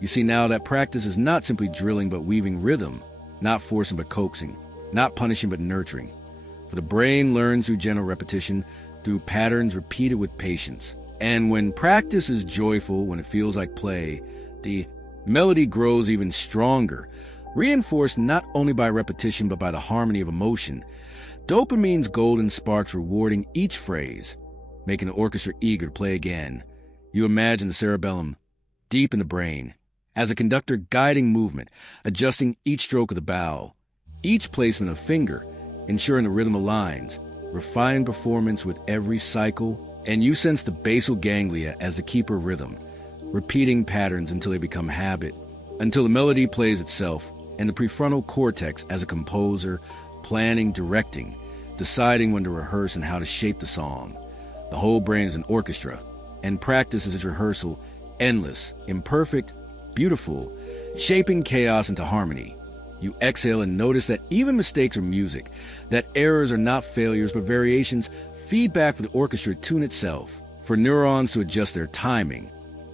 You see now that practice is not simply drilling but weaving rhythm, not forcing but coaxing, not punishing but nurturing. For the brain learns through gentle repetition, through patterns repeated with patience. And when practice is joyful, when it feels like play, the melody grows even stronger, reinforced not only by repetition but by the harmony of emotion. Dopamine's golden sparks rewarding each phrase, making the orchestra eager to play again. You imagine the cerebellum, deep in the brain, as a conductor guiding movement, adjusting each stroke of the bow, each placement of finger, ensuring the rhythm aligns, refining performance with every cycle. And you sense the basal ganglia as the keeper of rhythm, repeating patterns until they become habit, until the melody plays itself, and the prefrontal cortex as a composer, planning, directing, deciding when to rehearse and how to shape the song. The whole brain is an orchestra, and practice is its rehearsal, endless, imperfect, beautiful, shaping chaos into harmony. You exhale and notice that even mistakes are music, that errors are not failures but variations, feedback for the orchestra to tune itself, for neurons to adjust their timing,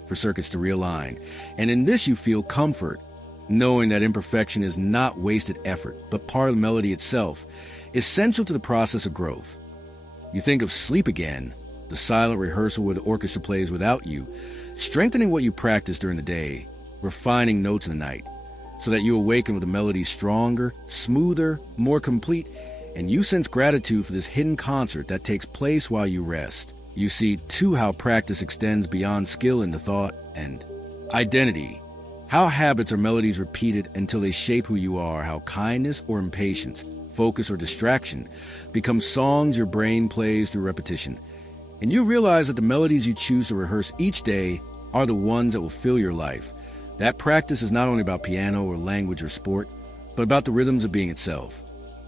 for circuits to realign. And in this you feel comfort, knowing that imperfection is not wasted effort, but part of the melody itself, essential to the process of growth. You think of sleep again, the silent rehearsal where the orchestra plays without you, strengthening what you practice during the day, refining notes in the night, so that you awaken with the melody stronger, smoother, more complete, and you sense gratitude for this hidden concert that takes place while you rest. You see, too, how practice extends beyond skill into thought and identity. How habits or melodies repeated until they shape who you are, how kindness or impatience, focus or distraction become songs your brain plays through repetition. And you realize that the melodies you choose to rehearse each day are the ones that will fill your life. That practice is not only about piano or language or sport, but about the rhythms of being itself.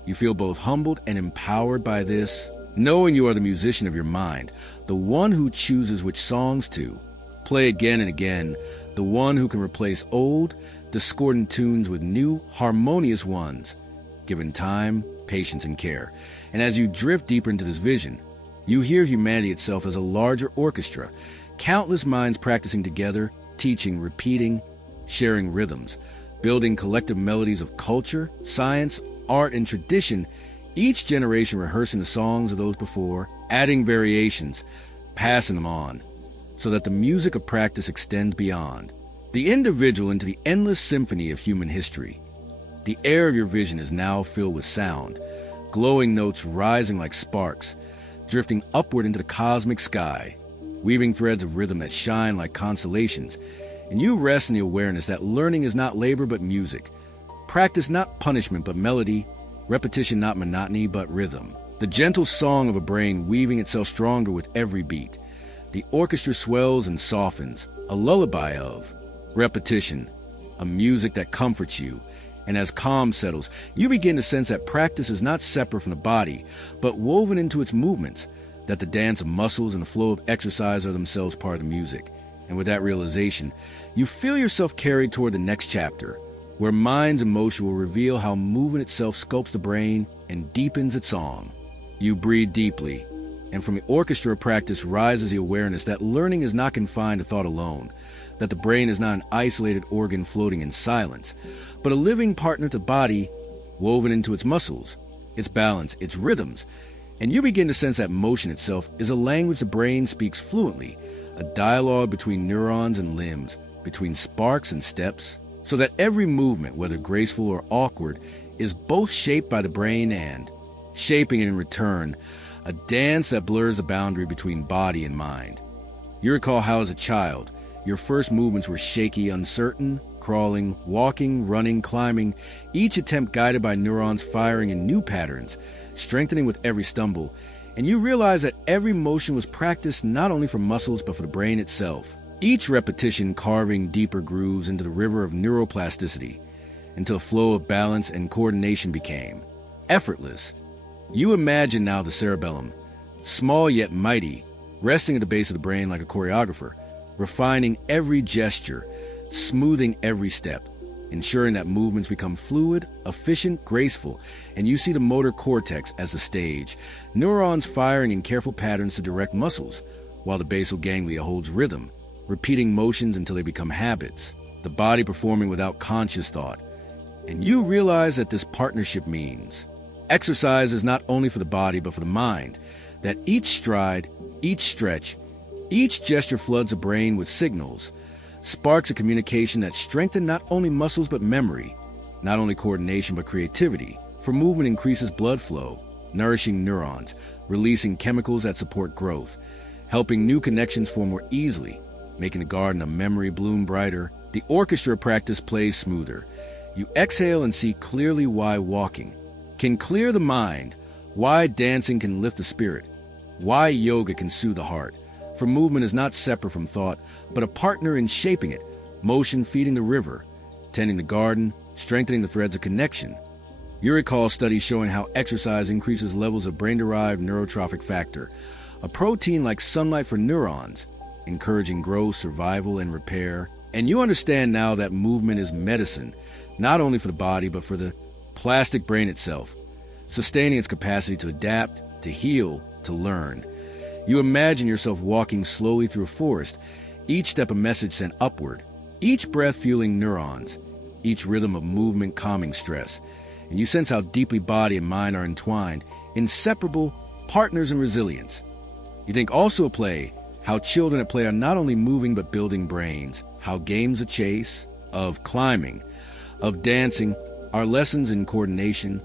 You feel both humbled and empowered by this, knowing you are the musician of your mind, the one who chooses which songs to play again and again, the one who can replace old, discordant tunes with new, harmonious ones, given time, patience, and care. And as you drift deeper into this vision, you hear humanity itself as a larger orchestra, countless minds practicing together, teaching, repeating, sharing rhythms, building collective melodies of culture, science, art, and tradition, each generation rehearsing the songs of those before, adding variations, passing them on, so that the music of practice extends beyond the individual into the endless symphony of human history. The air of your vision is now filled with sound, glowing notes rising like sparks, drifting upward into the cosmic sky, weaving threads of rhythm that shine like constellations. And you rest in the awareness that learning is not labor but music, practice not punishment but melody, repetition not monotony but rhythm, the gentle song of a brain weaving itself stronger with every beat. The orchestra swells and softens, a lullaby of repetition, a music that comforts you. And as calm settles, you begin to sense that practice is not separate from the body, but woven into its movements, that the dance of muscles and the flow of exercise are themselves part of the music. And with that realization, you feel yourself carried toward the next chapter, where mind's emotion will reveal how movement itself sculpts the brain and deepens its song. You breathe deeply, and from the orchestra of practice rises the awareness that learning is not confined to thought alone, that the brain is not an isolated organ floating in silence, but a living partner to the body, woven into its muscles, its balance, its rhythms. And you begin to sense that motion itself is a language the brain speaks fluently, a dialogue between neurons and limbs, between sparks and steps, so that every movement, whether graceful or awkward, is both shaped by the brain and shaping it in return, a dance that blurs the boundary between body and mind. You recall how as a child, your first movements were shaky, uncertain, crawling, walking, running, climbing, each attempt guided by neurons firing in new patterns, strengthening with every stumble. And you realize that every motion was practiced not only for muscles but for the brain itself, each repetition carving deeper grooves into the river of neuroplasticity, until a flow of balance and coordination became effortless. You imagine now the cerebellum, small yet mighty, resting at the base of the brain like a choreographer, refining every gesture, smoothing every step, ensuring that movements become fluid, efficient, graceful. And you see the motor cortex as the stage, neurons firing in careful patterns to direct muscles, while the basal ganglia holds rhythm, repeating motions until they become habits, the body performing without conscious thought. And you realize that this partnership means exercise is not only for the body but for the mind, that each stride, each stretch, each gesture floods the brain with signals, sparks of communication that strengthen not only muscles but memory, not only coordination but creativity, for movement increases blood flow, nourishing neurons, releasing chemicals that support growth, helping new connections form more easily, making the garden of memory bloom brighter. The orchestra practice plays smoother. You exhale and see clearly why walking can clear the mind, why dancing can lift the spirit, why yoga can soothe the heart. For movement is not separate from thought, but a partner in shaping it, motion feeding the river, tending the garden, strengthening the threads of connection. You recall studies showing how exercise increases levels of brain-derived neurotrophic factor, a protein like sunlight for neurons, encouraging growth, survival, and repair. And you understand now that movement is medicine, not only for the body, but for the plastic brain itself, sustaining its capacity to adapt, to heal, to learn. You imagine yourself walking slowly through a forest, each step a message sent upward, each breath fueling neurons, each rhythm of movement calming stress. And you sense how deeply body and mind are entwined, inseparable partners in resilience. You think also of play, how children at play are not only moving but building brains, how games of chase, of climbing, of dancing are lessons in coordination,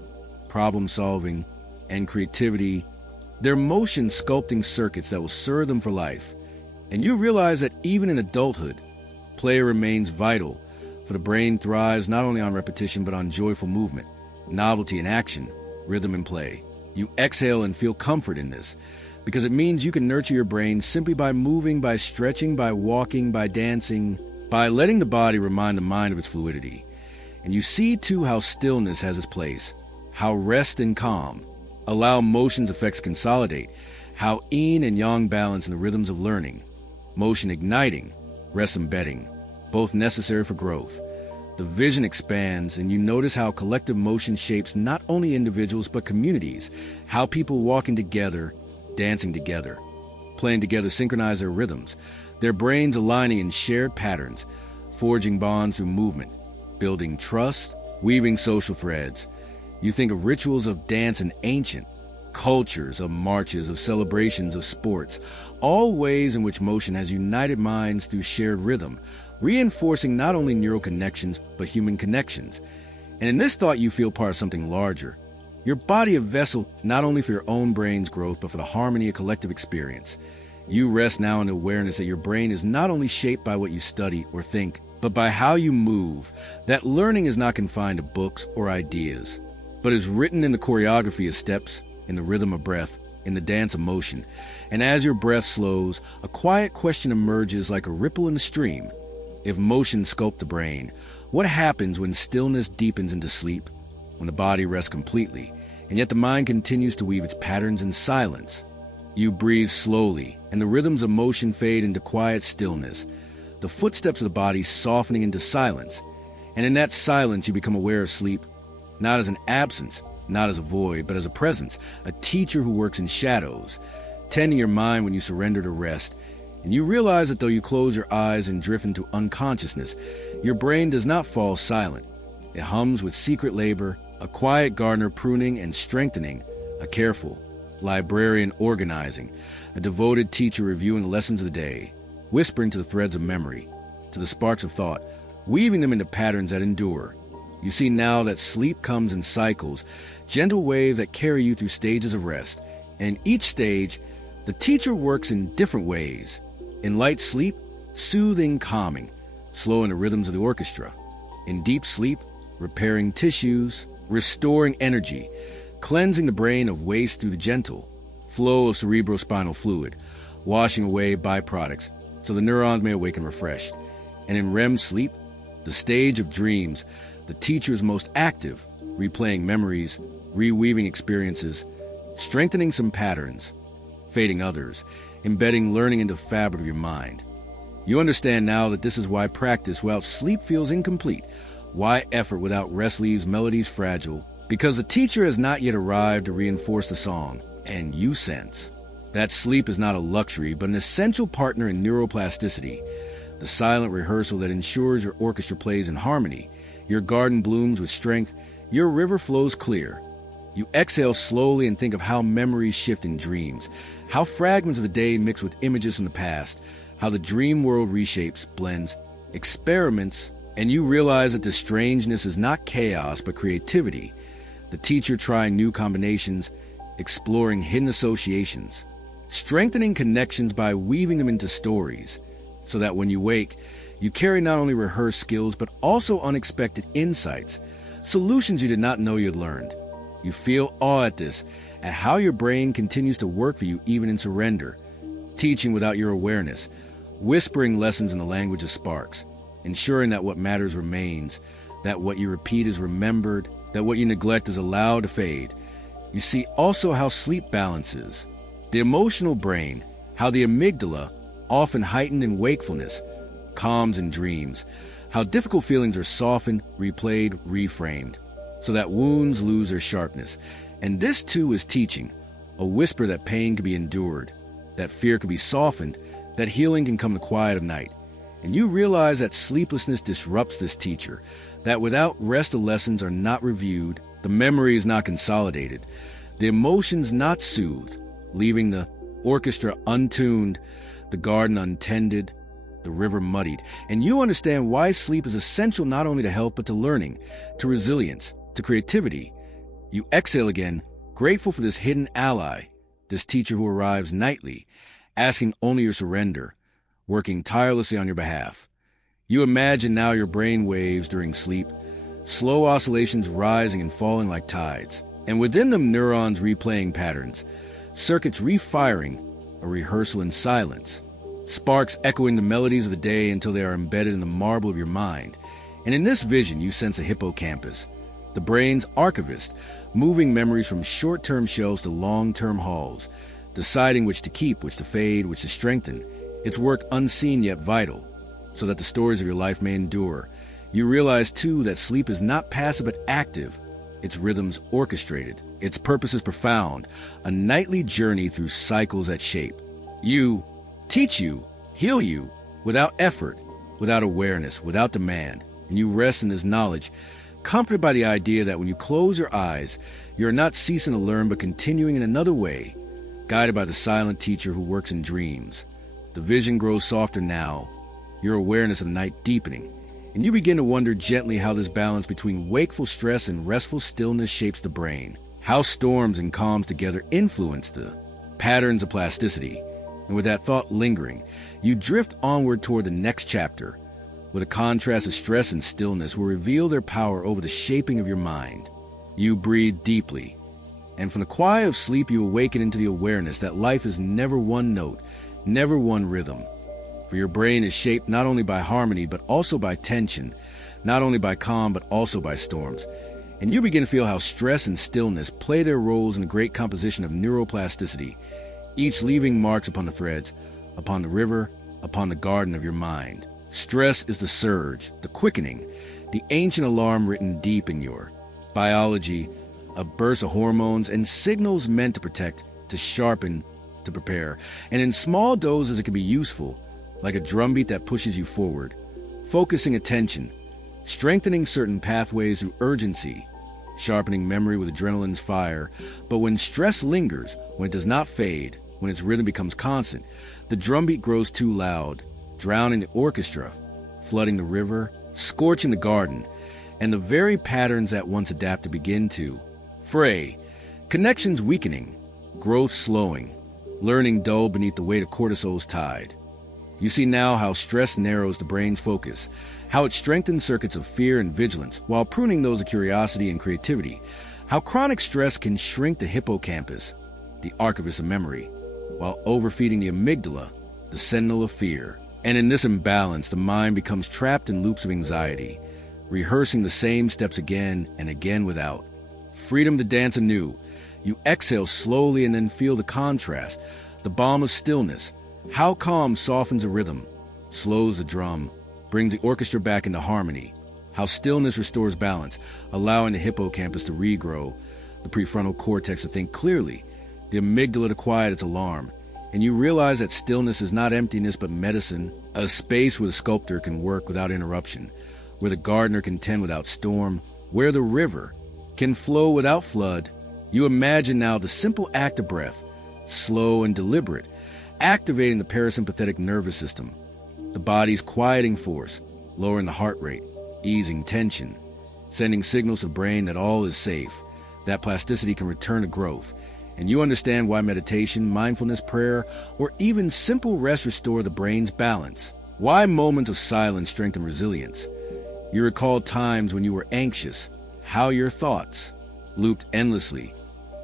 problem solving, and creativity. They're motion sculpting circuits that will serve them for life. And you realize that even in adulthood, play remains vital, for the brain thrives not only on repetition but on joyful movement, novelty in action, rhythm in play. You exhale and feel comfort in this, because it means you can nurture your brain simply by moving, by stretching, by walking, by dancing, by letting the body remind the mind of its fluidity. And you see too how stillness has its place, how rest and calm allow motion's effects to consolidate, how yin and yang balance in the rhythms of learning, motion igniting, rest embedding, both necessary for growth. The vision expands, and you notice how collective motion shapes not only individuals but communities, how people walking together, dancing together, playing together synchronize their rhythms, their brains aligning in shared patterns, forging bonds through movement, building trust, weaving social threads. You think of rituals of dance and ancient cultures, of marches, of celebrations, of sports, all ways in which motion has united minds through shared rhythm, reinforcing not only neural connections, but human connections. And in this thought, you feel part of something larger. Your body a vessel not only for your own brain's growth, but for the harmony of collective experience. You rest now in the awareness that your brain is not only shaped by what you study or think, but by how you move, that learning is not confined to books or ideas, but is written in the choreography of steps, in the rhythm of breath, in the dance of motion. And as your breath slows, a quiet question emerges like a ripple in the stream. If motion sculpt the brain, what happens when stillness deepens into sleep, when the body rests completely, and yet the mind continues to weave its patterns in silence? You breathe slowly, and the rhythms of motion fade into quiet stillness, the footsteps of the body softening into silence. And in that silence, you become aware of sleep, not as an absence, not as a void, but as a presence, a teacher who works in shadows, tending your mind when you surrender to rest. And you realize that though you close your eyes and drift into unconsciousness, your brain does not fall silent. It hums with secret labor, a quiet gardener pruning and strengthening, a careful librarian organizing, a devoted teacher reviewing the lessons of the day, whispering to the threads of memory, to the sparks of thought, weaving them into patterns that endure. You see now that sleep comes in cycles, gentle waves that carry you through stages of rest. And in each stage, the teacher works in different ways. In light sleep, soothing, calming, slow in the rhythms of the orchestra. In deep sleep, repairing tissues, restoring energy, cleansing the brain of waste through the gentle flow of cerebrospinal fluid, washing away byproducts so the neurons may awaken refreshed. And in REM sleep, the stage of dreams, the teacher is most active, replaying memories, reweaving experiences, strengthening some patterns, fading others, embedding learning into the fabric of your mind. You understand now that this is why practice without sleep feels incomplete, why effort without rest leaves melodies fragile, because the teacher has not yet arrived to reinforce the song, and you sense that sleep is not a luxury, but an essential partner in neuroplasticity, the silent rehearsal that ensures your orchestra plays in harmony, your garden blooms with strength, your river flows clear. You exhale slowly and think of how memories shift in dreams, how fragments of the day mix with images from the past, how the dream world reshapes, blends, experiments, and you realize that the strangeness is not chaos but creativity, the teacher trying new combinations, exploring hidden associations, strengthening connections by weaving them into stories, so that when you wake, you carry not only rehearsed skills but also unexpected insights, solutions you did not know you had learned. You feel awe at this, at how your brain continues to work for you even in surrender, teaching without your awareness, whispering lessons in the language of sparks, ensuring that what matters remains, that what you repeat is remembered, that what you neglect is allowed to fade. You see also how sleep balances the emotional brain, how the amygdala, often heightened in wakefulness, calms in dreams, how difficult feelings are softened, replayed, reframed, so that wounds lose their sharpness. And this too is teaching, a whisper that pain can be endured, that fear can be softened, that healing can come in the quiet of night. And you realize that sleeplessness disrupts this teacher, that without rest the lessons are not reviewed, the memory is not consolidated, the emotions not soothed, leaving the orchestra untuned, the garden untended, the river muddied. And you understand why sleep is essential not only to health but to learning, to resilience, to creativity. You exhale again, grateful for this hidden ally, this teacher who arrives nightly, asking only your surrender, working tirelessly on your behalf. You imagine now your brain waves during sleep, slow oscillations rising and falling like tides, and within them neurons replaying patterns, circuits refiring, a rehearsal in silence, sparks echoing the melodies of the day until they are embedded in the marble of your mind. And in this vision you sense a hippocampus, the brain's archivist, moving memories from short-term shelves to long-term halls, deciding which to keep, which to fade, which to strengthen, its work unseen yet vital, so that the stories of your life may endure. You realize, too, that sleep is not passive but active, its rhythms orchestrated, its purpose is profound, a nightly journey through cycles that shape you, teach you, heal you, without effort, without awareness, without demand. And you rest in this knowledge, comforted by the idea that when you close your eyes, you are not ceasing to learn but continuing in another way, guided by the silent teacher who works in dreams. The vision grows softer now, your awareness of night deepening, and you begin to wonder gently how this balance between wakeful stress and restful stillness shapes the brain, how storms and calms together influence the patterns of plasticity. And with that thought lingering, you drift onward toward the next chapter, where the contrast of stress and stillness will reveal their power over the shaping of your mind. You breathe deeply, and from the quiet of sleep you awaken into the awareness that life is never one note, never one rhythm. For your brain is shaped not only by harmony but also by tension, not only by calm but also by storms. And you begin to feel how stress and stillness play their roles in the great composition of neuroplasticity, each leaving marks upon the threads, upon the river, upon the garden of your mind. Stress is the surge, the quickening, the ancient alarm written deep in your biology, a burst of hormones and signals meant to protect, to sharpen, to prepare. And in small doses it can be useful, like a drumbeat that pushes you forward, focusing attention, strengthening certain pathways through urgency, sharpening memory with adrenaline's fire. But when stress lingers, when it does not fade, when its rhythm becomes constant, the drumbeat grows too loud, drowning the orchestra, flooding the river, scorching the garden, and the very patterns that once adapted begin to fray, connections weakening, growth slowing, learning dull beneath the weight of cortisol's tide. You see now how stress narrows the brain's focus, how it strengthens circuits of fear and vigilance while pruning those of curiosity and creativity, how chronic stress can shrink the hippocampus, the archivist of memory, while overfeeding the amygdala, the sentinel of fear. And in this imbalance, the mind becomes trapped in loops of anxiety, rehearsing the same steps again and again without freedom to dance anew. You exhale slowly and then feel the contrast, the balm of stillness, how calm softens a rhythm, slows the drum, brings the orchestra back into harmony, how stillness restores balance, allowing the hippocampus to regrow, the prefrontal cortex to think clearly, the amygdala to quiet its alarm. And you realize that stillness is not emptiness but medicine, a space where the sculptor can work without interruption, where the gardener can tend without storm, where the river can flow without flood. You imagine now the simple act of breath, slow and deliberate, activating the parasympathetic nervous system, the body's quieting force, lowering the heart rate, easing tension, sending signals to the brain that all is safe, that plasticity can return to growth. And you understand why meditation, mindfulness, prayer, or even simple rest restore the brain's balance, why moments of silence strengthen resilience. You recall times when you were anxious, how your thoughts looped endlessly,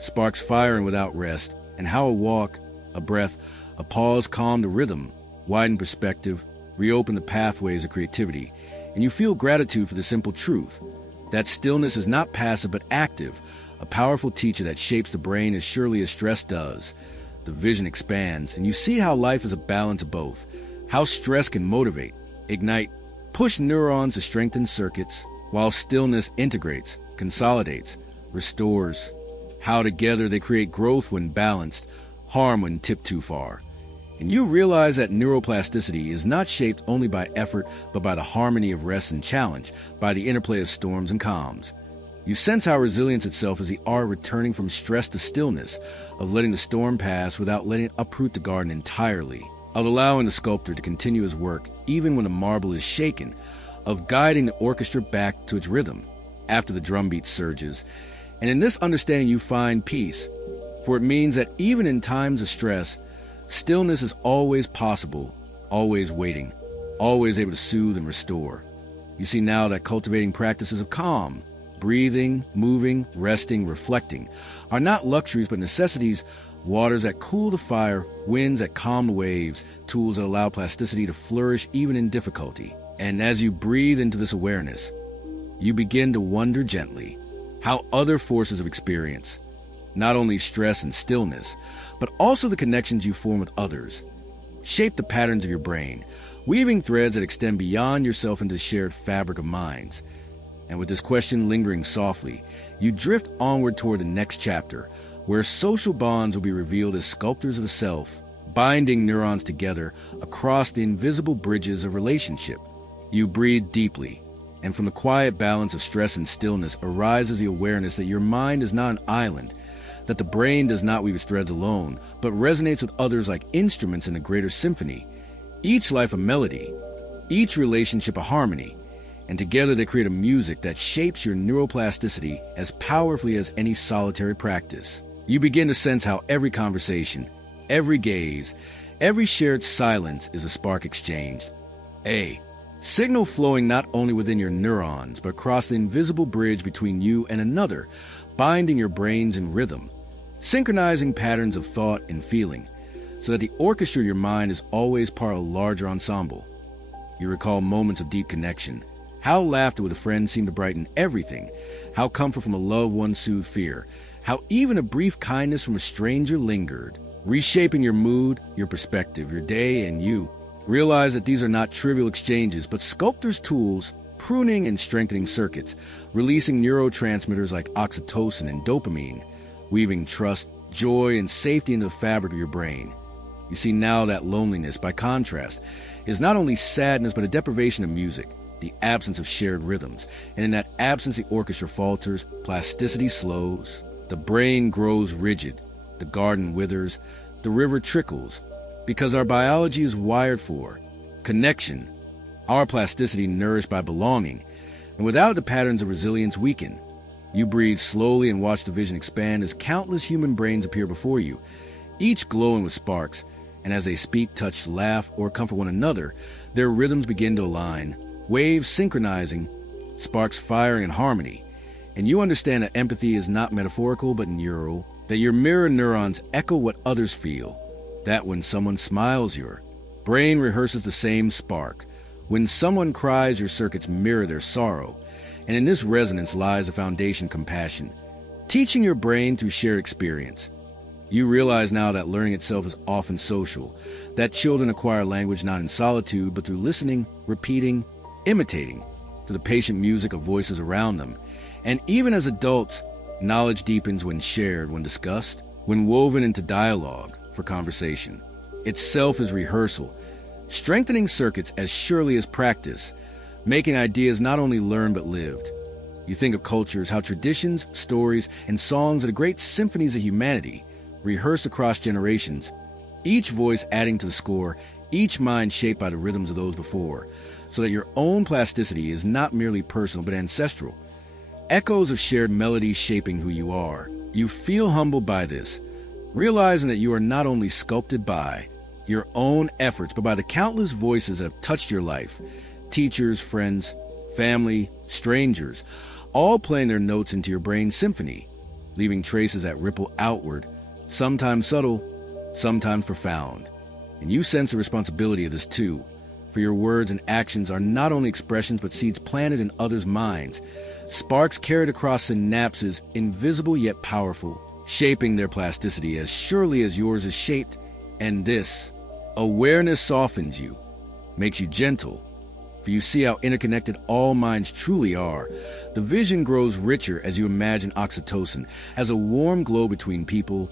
sparks firing without rest, and how a walk, a breath, a pause calmed the rhythm, widened perspective, reopened the pathways of creativity. and you feel gratitude for the simple truth that stillness is not passive but active, a powerful teacher that shapes the brain as surely as stress does. The vision expands, and you see how life is a balance of both, how stress can motivate, ignite, push neurons to strengthen circuits, while stillness integrates, consolidates, restores, how together they create growth when balanced, harm when tipped too far. And you realize that neuroplasticity is not shaped only by effort, but by the harmony of rest and challenge, by the interplay of storms and calms. You sense how resilience itself is the art returning from stress to stillness, of letting the storm pass without letting it uproot the garden entirely, of allowing the sculptor to continue his work even when the marble is shaken, of guiding the orchestra back to its rhythm after the drumbeat surges. And in this understanding you find peace, for it means that even in times of stress, stillness is always possible, always waiting, always able to soothe and restore. You see now that cultivating practices of calm, breathing, moving, resting, reflecting, are not luxuries but necessities, waters that cool the fire, winds that calm the waves, tools that allow plasticity to flourish even in difficulty. And as you breathe into this awareness, you begin to wonder gently how other forces of experience, not only stress and stillness, but also the connections you form with others, shape the patterns of your brain, weaving threads that extend beyond yourself into the shared fabric of minds. And with this question lingering softly, you drift onward toward the next chapter, where social bonds will be revealed as sculptors of the self, binding neurons together across the invisible bridges of relationship. You breathe deeply, and from the quiet balance of stress and stillness arises the awareness that your mind is not an island, that the brain does not weave its threads alone, but resonates with others like instruments in a greater symphony, each life a melody, each relationship a harmony, and together they create a music that shapes your neuroplasticity as powerfully as any solitary practice. You begin to sense how every conversation, every gaze, every shared silence is a spark exchanged, a signal flowing not only within your neurons, but across the invisible bridge between you and another, binding your brains in rhythm, synchronizing patterns of thought and feeling, so that the orchestra of your mind is always part of a larger ensemble. You recall moments of deep connection, how laughter with a friend seemed to brighten everything, how comfort from a loved one soothed fear, how even a brief kindness from a stranger lingered, reshaping your mood, your perspective, your day, and you. Realize that these are not trivial exchanges, but sculptors' tools, pruning and strengthening circuits, releasing neurotransmitters like oxytocin and dopamine, weaving trust, joy, and safety into the fabric of your brain. You see now that loneliness, by contrast, is not only sadness but a deprivation of music, the absence of shared rhythms, and in that absence the orchestra falters, plasticity slows, the brain grows rigid, the garden withers, the river trickles, because our biology is wired for connection, our plasticity nourished by belonging, and without the patterns of resilience weaken. You breathe slowly and watch the vision expand as countless human brains appear before you, each glowing with sparks, and as they speak, touch, laugh, or comfort one another, their rhythms begin to align, waves synchronizing, sparks firing in harmony. And you understand that empathy is not metaphorical but neural, that your mirror neurons echo what others feel, that when someone smiles your brain rehearses the same spark, when someone cries your circuits mirror their sorrow, and in this resonance lies the foundation of compassion, teaching your brain through shared experience. You realize now that learning itself is often social, that children acquire language not in solitude but through listening, repeating, imitating, to the patient music of voices around them. And even as adults, knowledge deepens when shared, when discussed, when woven into dialogue for conversation. Itself is rehearsal, strengthening circuits as surely as practice, making ideas not only learned but lived. You think of cultures, how traditions, stories, and songs are the great symphonies of humanity, rehearsed across generations, each voice adding to the score, each mind shaped by the rhythms of those before, so that your own plasticity is not merely personal but ancestral. Echoes of shared melodies shaping who you are. You feel humbled by this, realizing that you are not only sculpted by your own efforts, but by the countless voices that have touched your life, teachers, friends, family, strangers, all playing their notes into your brain's symphony, leaving traces that ripple outward, sometimes subtle, sometimes profound. And you sense the responsibility of this too, For your words and actions are not only expressions but seeds planted in others' minds, sparks carried across synapses, invisible yet powerful, shaping their plasticity as surely as yours is shaped. And this awareness softens you, makes you gentle, for you see how interconnected all minds truly are. The vision grows richer as you imagine oxytocin as a warm glow between people,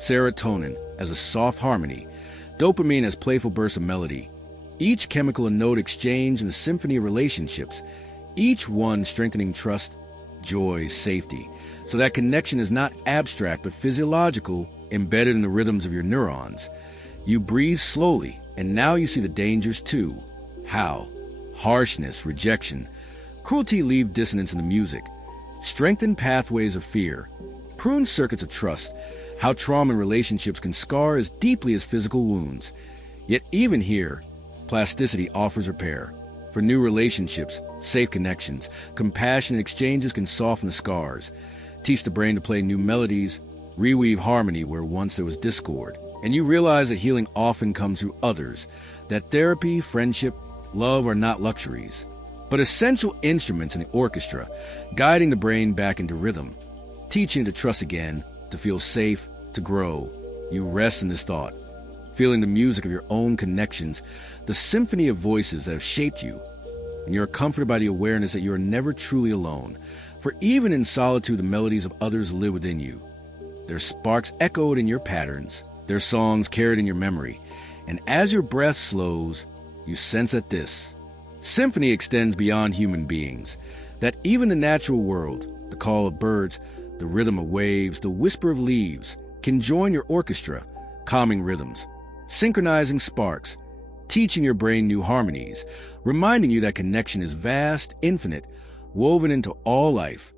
serotonin as a soft harmony, dopamine as playful bursts of melody, each chemical a note exchange in a symphony of relationships, each one strengthening trust, joy, safety, so that connection is not abstract but physiological, embedded in the rhythms of your neurons. You breathe slowly, and now you see the dangers too. How? Harshness, rejection, cruelty leave dissonance in the music, strengthen pathways of fear, prune circuits of trust, how trauma in relationships can scar as deeply as physical wounds. Yet even here, plasticity offers repair. For new relationships, safe connections, compassionate exchanges can soften the scars, teach the brain to play new melodies, reweave harmony where once there was discord. And you realize that healing often comes through others, that therapy, friendship, love are not luxuries, but essential instruments in the orchestra, guiding the brain back into rhythm, teaching it to trust again, to feel safe, to grow. You rest in this thought, feeling the music of your own connections, the symphony of voices that have shaped you, and you are comforted by the awareness that you are never truly alone, for even in solitude the melodies of others live within you. Their sparks echoed in your patterns, their songs carried in your memory, and as your breath slows, you sense that this symphony extends beyond human beings, that even the natural world, the call of birds, the rhythm of waves, the whisper of leaves, can join your orchestra, calming rhythms, synchronizing sparks, teaching your brain new harmonies, reminding you that connection is vast, infinite, woven into all life.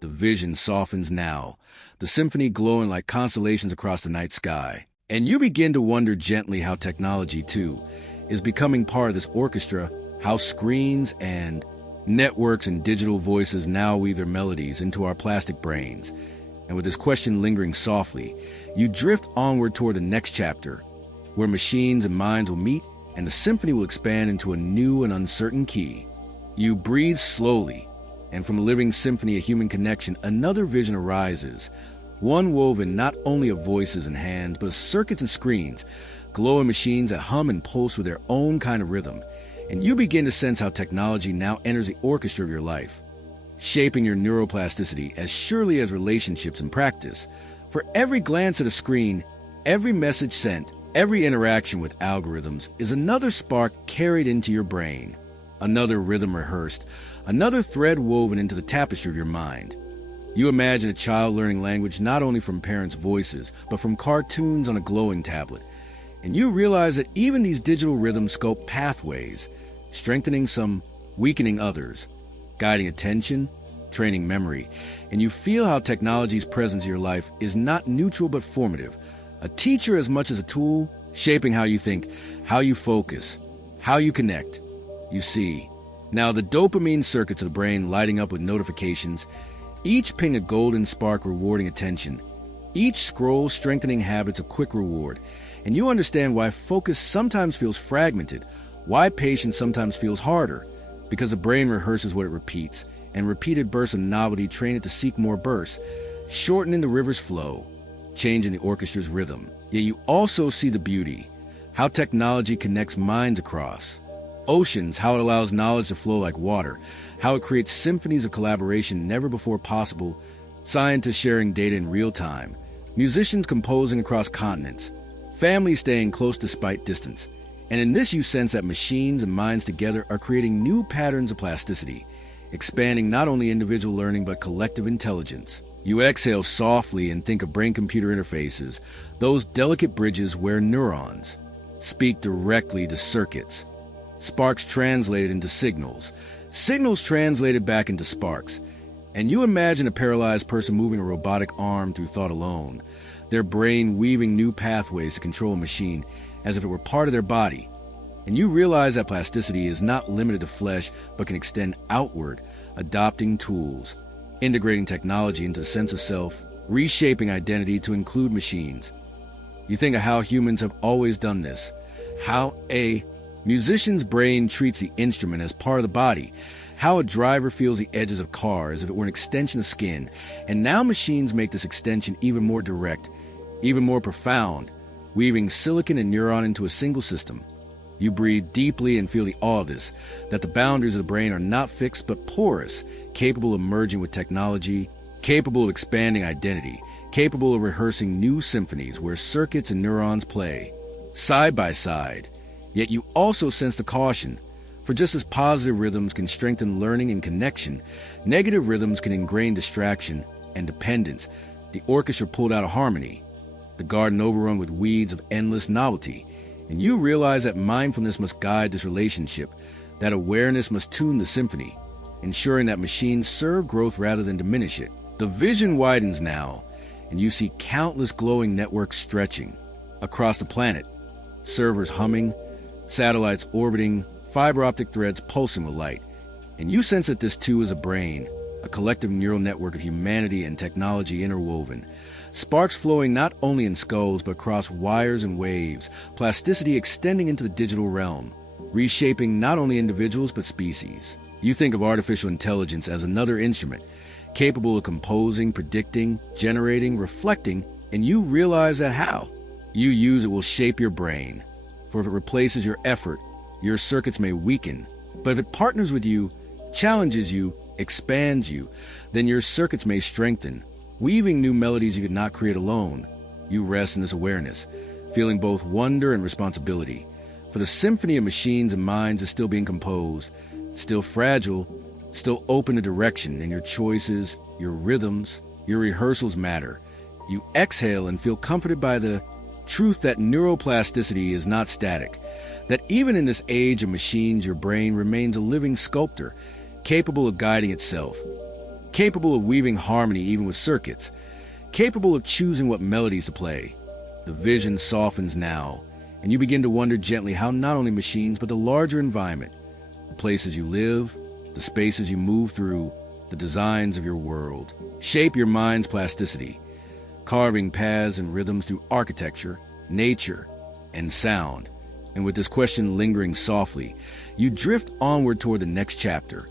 The vision softens now, the symphony glowing like constellations across the night sky. And you begin to wonder gently how technology, too, is becoming part of this orchestra, how screens and networks and digital voices now weave their melodies into our plastic brains. And with this question lingering softly, you drift onward toward the next chapter, where machines and minds will meet and the symphony will expand into a new and uncertain key. You breathe slowly, and from a living symphony of human connection, another vision arises, one woven not only of voices and hands, but of circuits and screens, glowing machines that hum and pulse with their own kind of rhythm. And you begin to sense how technology now enters the orchestra of your life, shaping your neuroplasticity as surely as relationships and practice. For every glance at a screen, every message sent, every interaction with algorithms is another spark carried into your brain, another rhythm rehearsed, another thread woven into the tapestry of your mind. You imagine a child learning language not only from parents' voices, but from cartoons on a glowing tablet. And you realize that even these digital rhythms sculpt pathways, strengthening some, weakening others, guiding attention, training memory. And you feel how technology's presence in your life is not neutral but formative, a teacher as much as a tool, shaping how you think, how you focus, how you connect. You see, now the dopamine circuits of the brain lighting up with notifications, each ping a golden spark rewarding attention, each scroll strengthening habits of quick reward. And you understand why focus sometimes feels fragmented, why patience sometimes feels harder, because the brain rehearses what it repeats, and repeated bursts of novelty train it to seek more bursts, shortening the river's flow, changing the orchestra's rhythm. Yet you also see the beauty, how technology connects minds across oceans, how it allows knowledge to flow like water, how it creates symphonies of collaboration never before possible, scientists sharing data in real time, musicians composing across continents, families staying close despite distance. And in this you sense that machines and minds together are creating new patterns of plasticity, expanding not only individual learning but collective intelligence. You exhale softly and think of brain-computer interfaces, those delicate bridges where neurons speak directly to circuits, sparks translated into signals, signals translated back into sparks. And you imagine a paralyzed person moving a robotic arm through thought alone, their brain weaving new pathways to control a machine as if it were part of their body. And you realize that plasticity is not limited to flesh, but can extend outward, adopting tools, integrating technology into the sense of self, reshaping identity to include machines. You think of how humans have always done this, how a Musician's brain treats the instrument as part of the body, how a driver feels the edges of a car as if it were an extension of skin. And now machines make this extension even more direct, even more profound, weaving silicon and neuron into a single system. You breathe deeply and feel the awe of this, that the boundaries of the brain are not fixed but porous, capable of merging with technology, capable of expanding identity, capable of rehearsing new symphonies where circuits and neurons play, side by side. Yet you also sense the caution, for just as positive rhythms can strengthen learning and connection, negative rhythms can ingrain distraction and dependence. The orchestra pulled out of harmony, the garden overrun with weeds of endless novelty. And you realize that mindfulness must guide this relationship, that awareness must tune the symphony, ensuring that machines serve growth rather than diminish it. The vision widens now, and you see countless glowing networks stretching across the planet, servers humming, satellites orbiting, fiber optic threads pulsing with light. And you sense that this too is a brain, a collective neural network of humanity and technology interwoven. Sparks flowing not only in skulls but across wires and waves, plasticity extending into the digital realm, reshaping not only individuals but species. You think of artificial intelligence as another instrument, capable of composing, predicting, generating, reflecting, and you realize that how you use it will shape your brain. For if it replaces your effort, your circuits may weaken. But if it partners with you, challenges you, expands you, then your circuits may strengthen, weaving new melodies you could not create alone. You rest in this awareness, feeling both wonder and responsibility. For the symphony of machines and minds is still being composed, still fragile, still open to direction, and your choices, your rhythms, your rehearsals matter. You exhale and feel comforted by the truth that neuroplasticity is not static, that even in this age of machines, your brain remains a living sculptor, capable of guiding itself, capable of weaving harmony even with circuits, capable of choosing what melodies to play. The vision softens now, and you begin to wonder gently how not only machines but the larger environment, the places you live, the spaces you move through, the designs of your world, shape your mind's plasticity, carving paths and rhythms through architecture, nature, and sound. And with this question lingering softly, you drift onward toward the next chapter,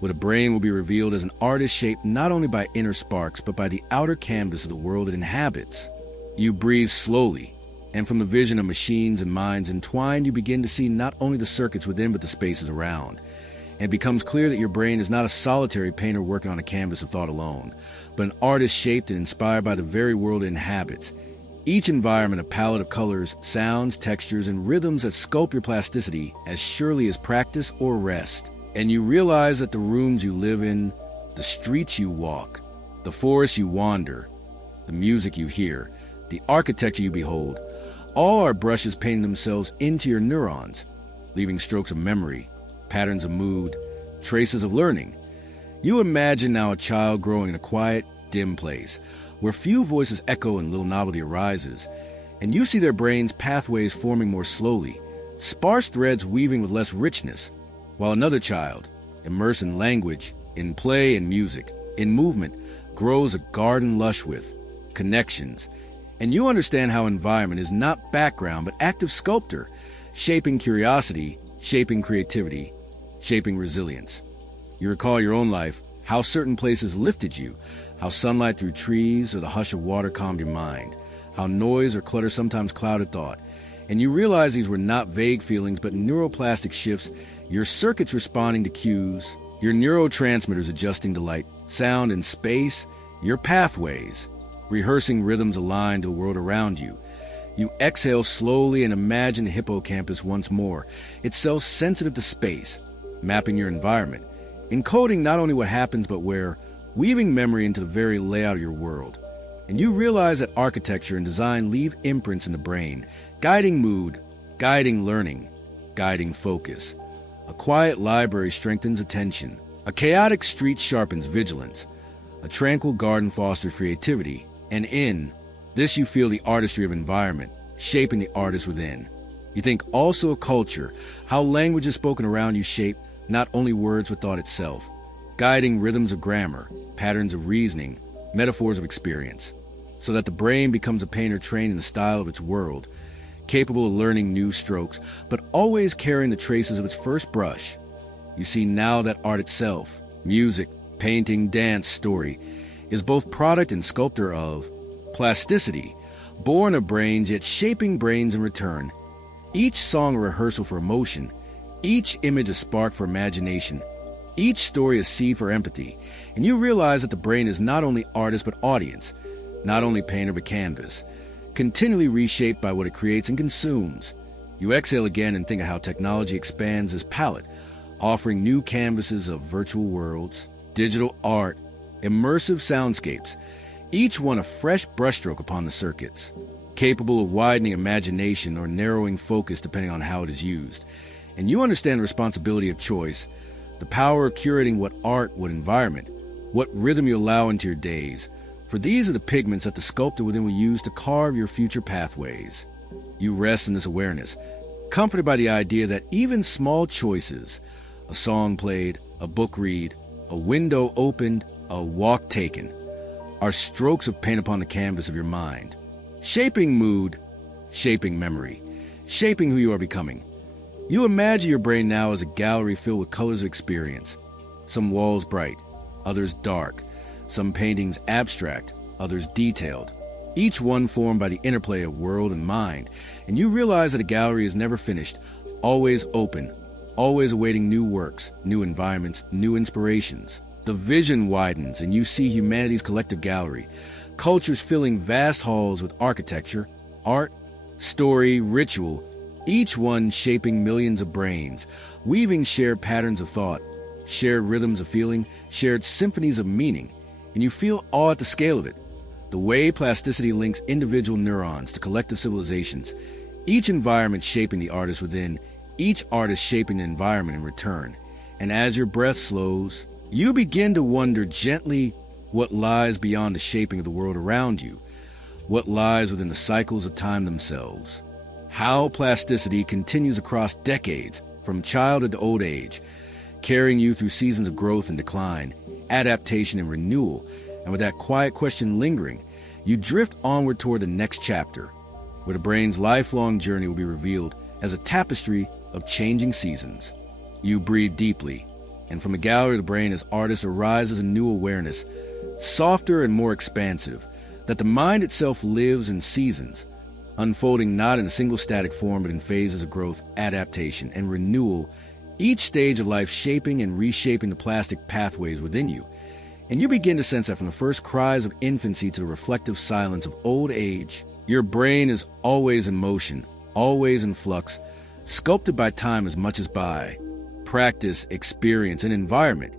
where the brain will be revealed as an artist shaped not only by inner sparks, but by the outer canvas of the world it inhabits. You breathe slowly, and from the vision of machines and minds entwined, you begin to see not only the circuits within, but the spaces around. And it becomes clear that your brain is not a solitary painter working on a canvas of thought alone, but an artist shaped and inspired by the very world it inhabits. Each environment a palette of colors, sounds, textures, and rhythms that sculpt your plasticity as surely as practice or rest. And you realize that the rooms you live in, the streets you walk, the forests you wander, the music you hear, the architecture you behold, all are brushes painting themselves into your neurons, leaving strokes of memory, patterns of mood, traces of learning. You imagine now a child growing in a quiet, dim place, where few voices echo and little novelty arises, and you see their brains' pathways forming more slowly, sparse threads weaving with less richness, while another child, immersed in language, in play and music, in movement, grows a garden lush with connections. And you understand how environment is not background but active sculptor, shaping curiosity, shaping creativity, shaping resilience. You recall your own life, how certain places lifted you, how sunlight through trees or the hush of water calmed your mind, how noise or clutter sometimes clouded thought. And you realize these were not vague feelings but neuroplastic shifts, your circuits responding to cues, your neurotransmitters adjusting to light, sound, and space, your pathways, rehearsing rhythms aligned to the world around you. You exhale slowly and imagine the hippocampus once more, itself sensitive to space, mapping your environment, encoding not only what happens but where, weaving memory into the very layout of your world. And you realize that architecture and design leave imprints in the brain, guiding mood, guiding learning, guiding focus. A quiet library strengthens attention. A chaotic street sharpens vigilance. A tranquil garden fosters creativity. And in this you feel the artistry of environment, shaping the artist within. You think also of culture, how language is spoken around you shape not only words but thought itself, guiding rhythms of grammar, patterns of reasoning, metaphors of experience, so that the brain becomes a painter trained in the style of its world, capable of learning new strokes, but always carrying the traces of its first brush. You see now that art itself, music, painting, dance, story, is both product and sculptor of plasticity, born of brains yet shaping brains in return. Each song a rehearsal for emotion, each image a spark for imagination, each story a seed for empathy, and you realize that the brain is not only artist but audience, not only painter but canvas, continually reshaped by what it creates and consumes. You exhale again and think of how technology expands its palette, offering new canvases of virtual worlds, digital art, immersive soundscapes, each one a fresh brushstroke upon the circuits, capable of widening imagination or narrowing focus depending on how it is used. And you understand the responsibility of choice, the power of curating what art, what environment, what rhythm you allow into your days. For these are the pigments that the sculptor within will use to carve your future pathways. You rest in this awareness, comforted by the idea that even small choices, a song played, a book read, a window opened, a walk taken, are strokes of paint upon the canvas of your mind, shaping mood, shaping memory, shaping who you are becoming. You imagine your brain now as a gallery filled with colors of experience, some walls bright, others dark, some paintings abstract, others detailed, each one formed by the interplay of world and mind. And you realize that a gallery is never finished, always open, always awaiting new works, new environments, new inspirations. The vision widens and you see humanity's collective gallery, cultures filling vast halls with architecture, art, story, ritual, each one shaping millions of brains, weaving shared patterns of thought, shared rhythms of feeling, shared symphonies of meaning. And you feel awe at the scale of it, the way plasticity links individual neurons to collective civilizations, each environment shaping the artist within, each artist shaping the environment in return. And as your breath slows, you begin to wonder gently what lies beyond the shaping of the world around you, what lies within the cycles of time themselves. How plasticity continues across decades, from childhood to old age, carrying you through seasons of growth and decline, adaptation and renewal, and with that quiet question lingering, you drift onward toward the next chapter, where the brain's lifelong journey will be revealed as a tapestry of changing seasons. You breathe deeply, and from the gallery of the brain as artists arises a new awareness, softer and more expansive, that the mind itself lives in seasons, unfolding not in a single static form but in phases of growth, adaptation, and renewal, each stage of life shaping and reshaping the plastic pathways within you. And you begin to sense that from the first cries of infancy to the reflective silence of old age, your brain is always in motion, always in flux, sculpted by time as much as by practice, experience, and environment.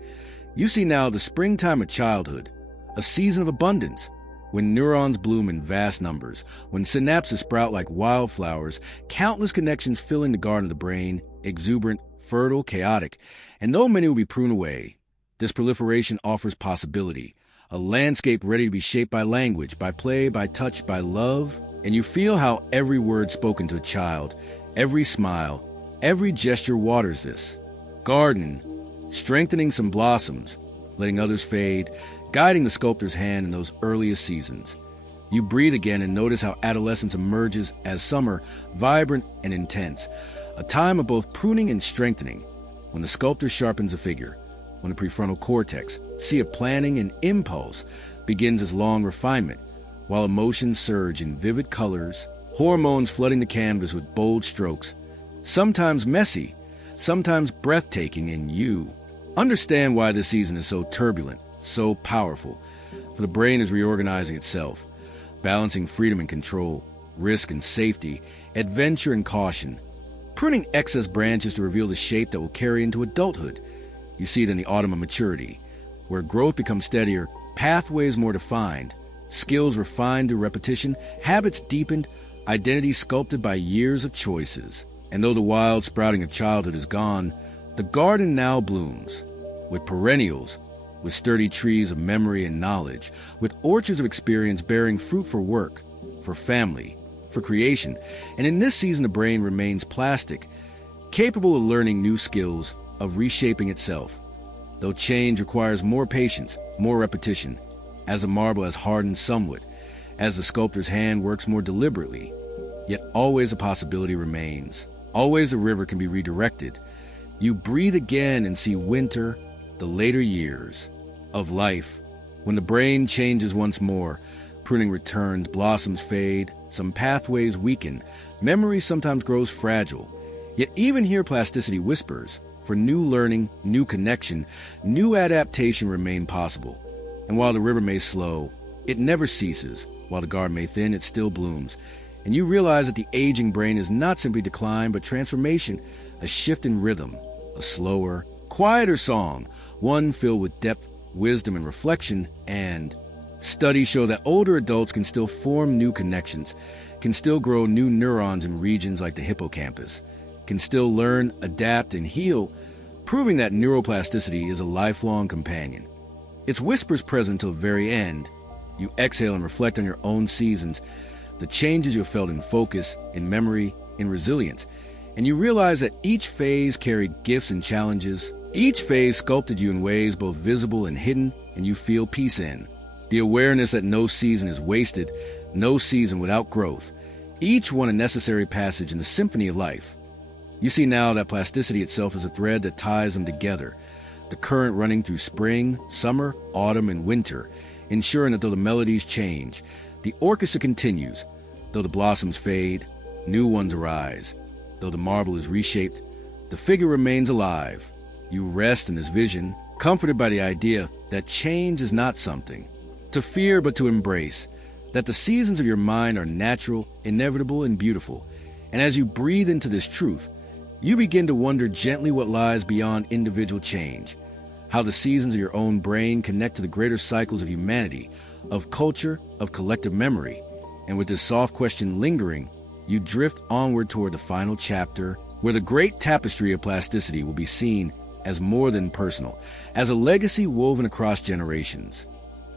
You see now the springtime of childhood, a season of abundance, when neurons bloom in vast numbers, when synapses sprout like wildflowers, countless connections filling the garden of the brain, exuberant, fertile, chaotic. And though many will be pruned away, this proliferation offers possibility, a landscape ready to be shaped by language, by play, by touch, by love. And you feel how every word spoken to a child, every smile, every gesture waters this garden, strengthening some blossoms, letting others fade, guiding the sculptor's hand in those earliest seasons. You breathe again and notice how adolescence emerges as summer, vibrant and intense, a time of both pruning and strengthening, when the sculptor sharpens a figure, when the prefrontal cortex, sea of planning and impulse, begins its long refinement, while emotions surge in vivid colors, hormones flooding the canvas with bold strokes, sometimes messy, sometimes breathtaking, and you understand why this season is so turbulent, so powerful. For the brain is reorganizing itself, balancing freedom and control, risk and safety, adventure and caution, pruning excess branches to reveal the shape that will carry into adulthood. You see it in the autumn of maturity, where growth becomes steadier, pathways more defined, skills refined through repetition, habits deepened, identity sculpted by years of choices. And though the wild sprouting of childhood is gone, the garden now blooms, with perennials, with sturdy trees of memory and knowledge, with orchards of experience bearing fruit for work, for family, for creation. And in this season the brain remains plastic, capable of learning new skills, of reshaping itself, though change requires more patience, more repetition, as the marble has hardened somewhat, as the sculptor's hand works more deliberately. yet always a possibility remains. Always a river can be redirected. You breathe again and see winter, the later years of life. When the brain changes once more, pruning returns, blossoms fade, some pathways weaken, memory sometimes grows fragile. Yet even here plasticity whispers, for new learning, new connection, new adaptation remain possible. And while the river may slow, it never ceases. While the garden may thin, it still blooms. And you realize that the aging brain is not simply decline, but transformation, a shift in rhythm, a slower, quieter song, one filled with depth, wisdom, and reflection. And studies show that older adults can still form new connections, can still grow new neurons in regions like the hippocampus, can still learn, adapt, and heal, proving that neuroplasticity is a lifelong companion. Its whispers present till the very end. You exhale and reflect on your own seasons, the changes you have felt in focus, in memory, in resilience. And you realize that each phase carried gifts and challenges. Each phase sculpted you in ways both visible and hidden, and you feel peace in. The awareness that no season is wasted, no season without growth. Each one a necessary passage in the symphony of life. You see now that plasticity itself is a thread that ties them together, the current running through spring, summer, autumn, and winter, ensuring that though the melodies change, the orchestra continues. Though the blossoms fade, new ones arise. Though the marble is reshaped, the figure remains alive. You rest in this vision, comforted by the idea that change is not something to fear but to embrace, that the seasons of your mind are natural, inevitable, and beautiful. And as you breathe into this truth, you begin to wonder gently what lies beyond individual change, how the seasons of your own brain connect to the greater cycles of humanity, of culture, of collective memory. And with this soft question lingering, you drift onward toward the final chapter, where the great tapestry of plasticity will be seen as more than personal, as a legacy woven across generations.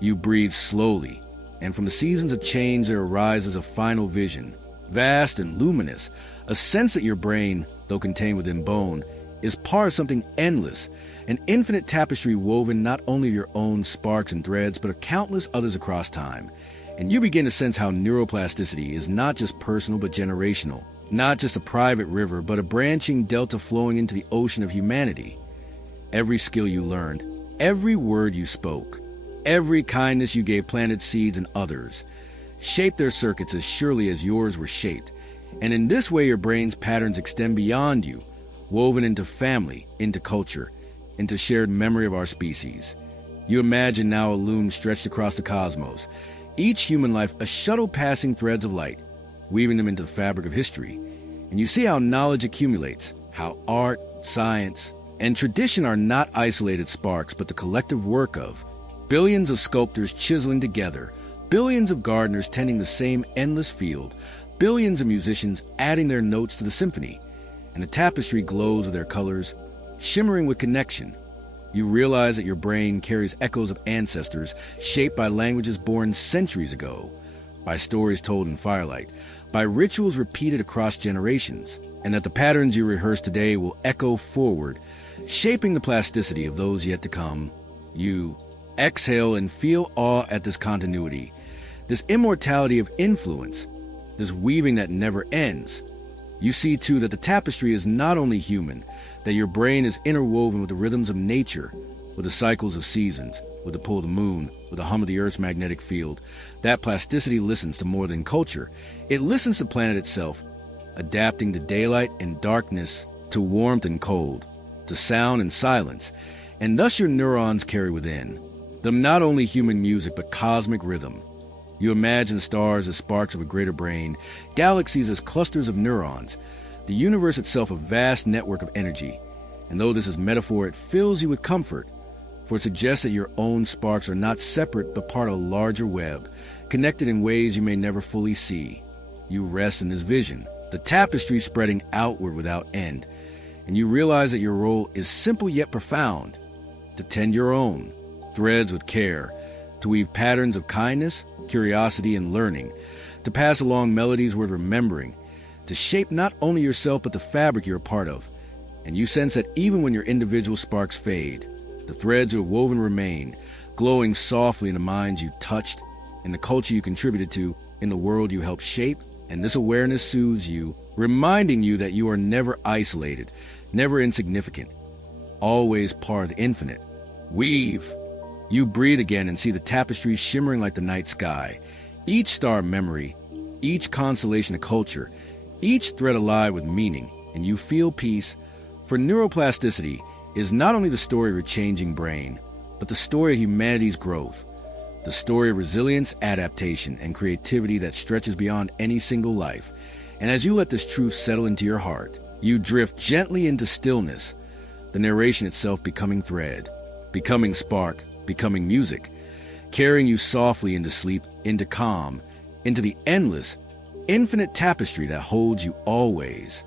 You breathe slowly, and from the seasons of change there arises a final vision, vast and luminous, a sense that your brain, though contained within bone, is part of something endless, an infinite tapestry woven not only of your own sparks and threads, but of countless others across time. And you begin to sense how neuroplasticity is not just personal but generational, not just a private river, but a branching delta flowing into the ocean of humanity. Every skill you learned, every word you spoke, every kindness you gave planted seeds in others, shaped their circuits as surely as yours were shaped. And in this way your brain's patterns extend beyond you, woven into family, into culture, into shared memory of our species. You imagine now a loom stretched across the cosmos, each human life a shuttle passing threads of light, weaving them into the fabric of history. And you see how knowledge accumulates, how art, science, and tradition are not isolated sparks, but the collective work of billions of sculptors chiseling together, billions of gardeners tending the same endless field, billions of musicians adding their notes to the symphony. And the tapestry glows with their colors, shimmering with connection. You realize that your brain carries echoes of ancestors shaped by languages born centuries ago, by stories told in firelight, by rituals repeated across generations, and that the patterns you rehearse today will echo forward, shaping the plasticity of those yet to come. You exhale and feel awe at this continuity, this immortality of influence, this weaving that never ends. You see, too, that the tapestry is not only human, that your brain is interwoven with the rhythms of nature, with the cycles of seasons, with the pull of the moon, with the hum of the Earth's magnetic field. That plasticity listens to more than culture. It listens to the planet itself, adapting to daylight and darkness, to warmth and cold, to sound and silence. And thus your neurons carry within them not only human music, but cosmic rhythm. You imagine stars as sparks of a greater brain, galaxies as clusters of neurons, the universe itself a vast network of energy. And though this is metaphor, it fills you with comfort, for it suggests that your own sparks are not separate but part of a larger web, connected in ways you may never fully see. You rest in this vision, the tapestry spreading outward without end, and you realize that your role is simple yet profound, to tend your own threads with care, to weave patterns of kindness, curiosity, and learning, to pass along melodies worth remembering, to shape not only yourself but the fabric you're a part of. And you sense that even when your individual sparks fade, the threads you're woven remain, glowing softly in the minds you touched, in the culture you contributed to, in the world you helped shape, and this awareness soothes you, reminding you that you are never isolated, never insignificant, always part of the infinite. Weave. You breathe again and see the tapestry shimmering like the night sky. Each star a memory, each constellation a culture, each thread alive with meaning, and you feel peace. For neuroplasticity is not only the story of your changing brain, but the story of humanity's growth, the story of resilience, adaptation, and creativity that stretches beyond any single life. And as you let this truth settle into your heart, you drift gently into stillness, the narration itself becoming thread, becoming spark, becoming music, carrying you softly into sleep, into calm, into the endless, infinite tapestry that holds you always.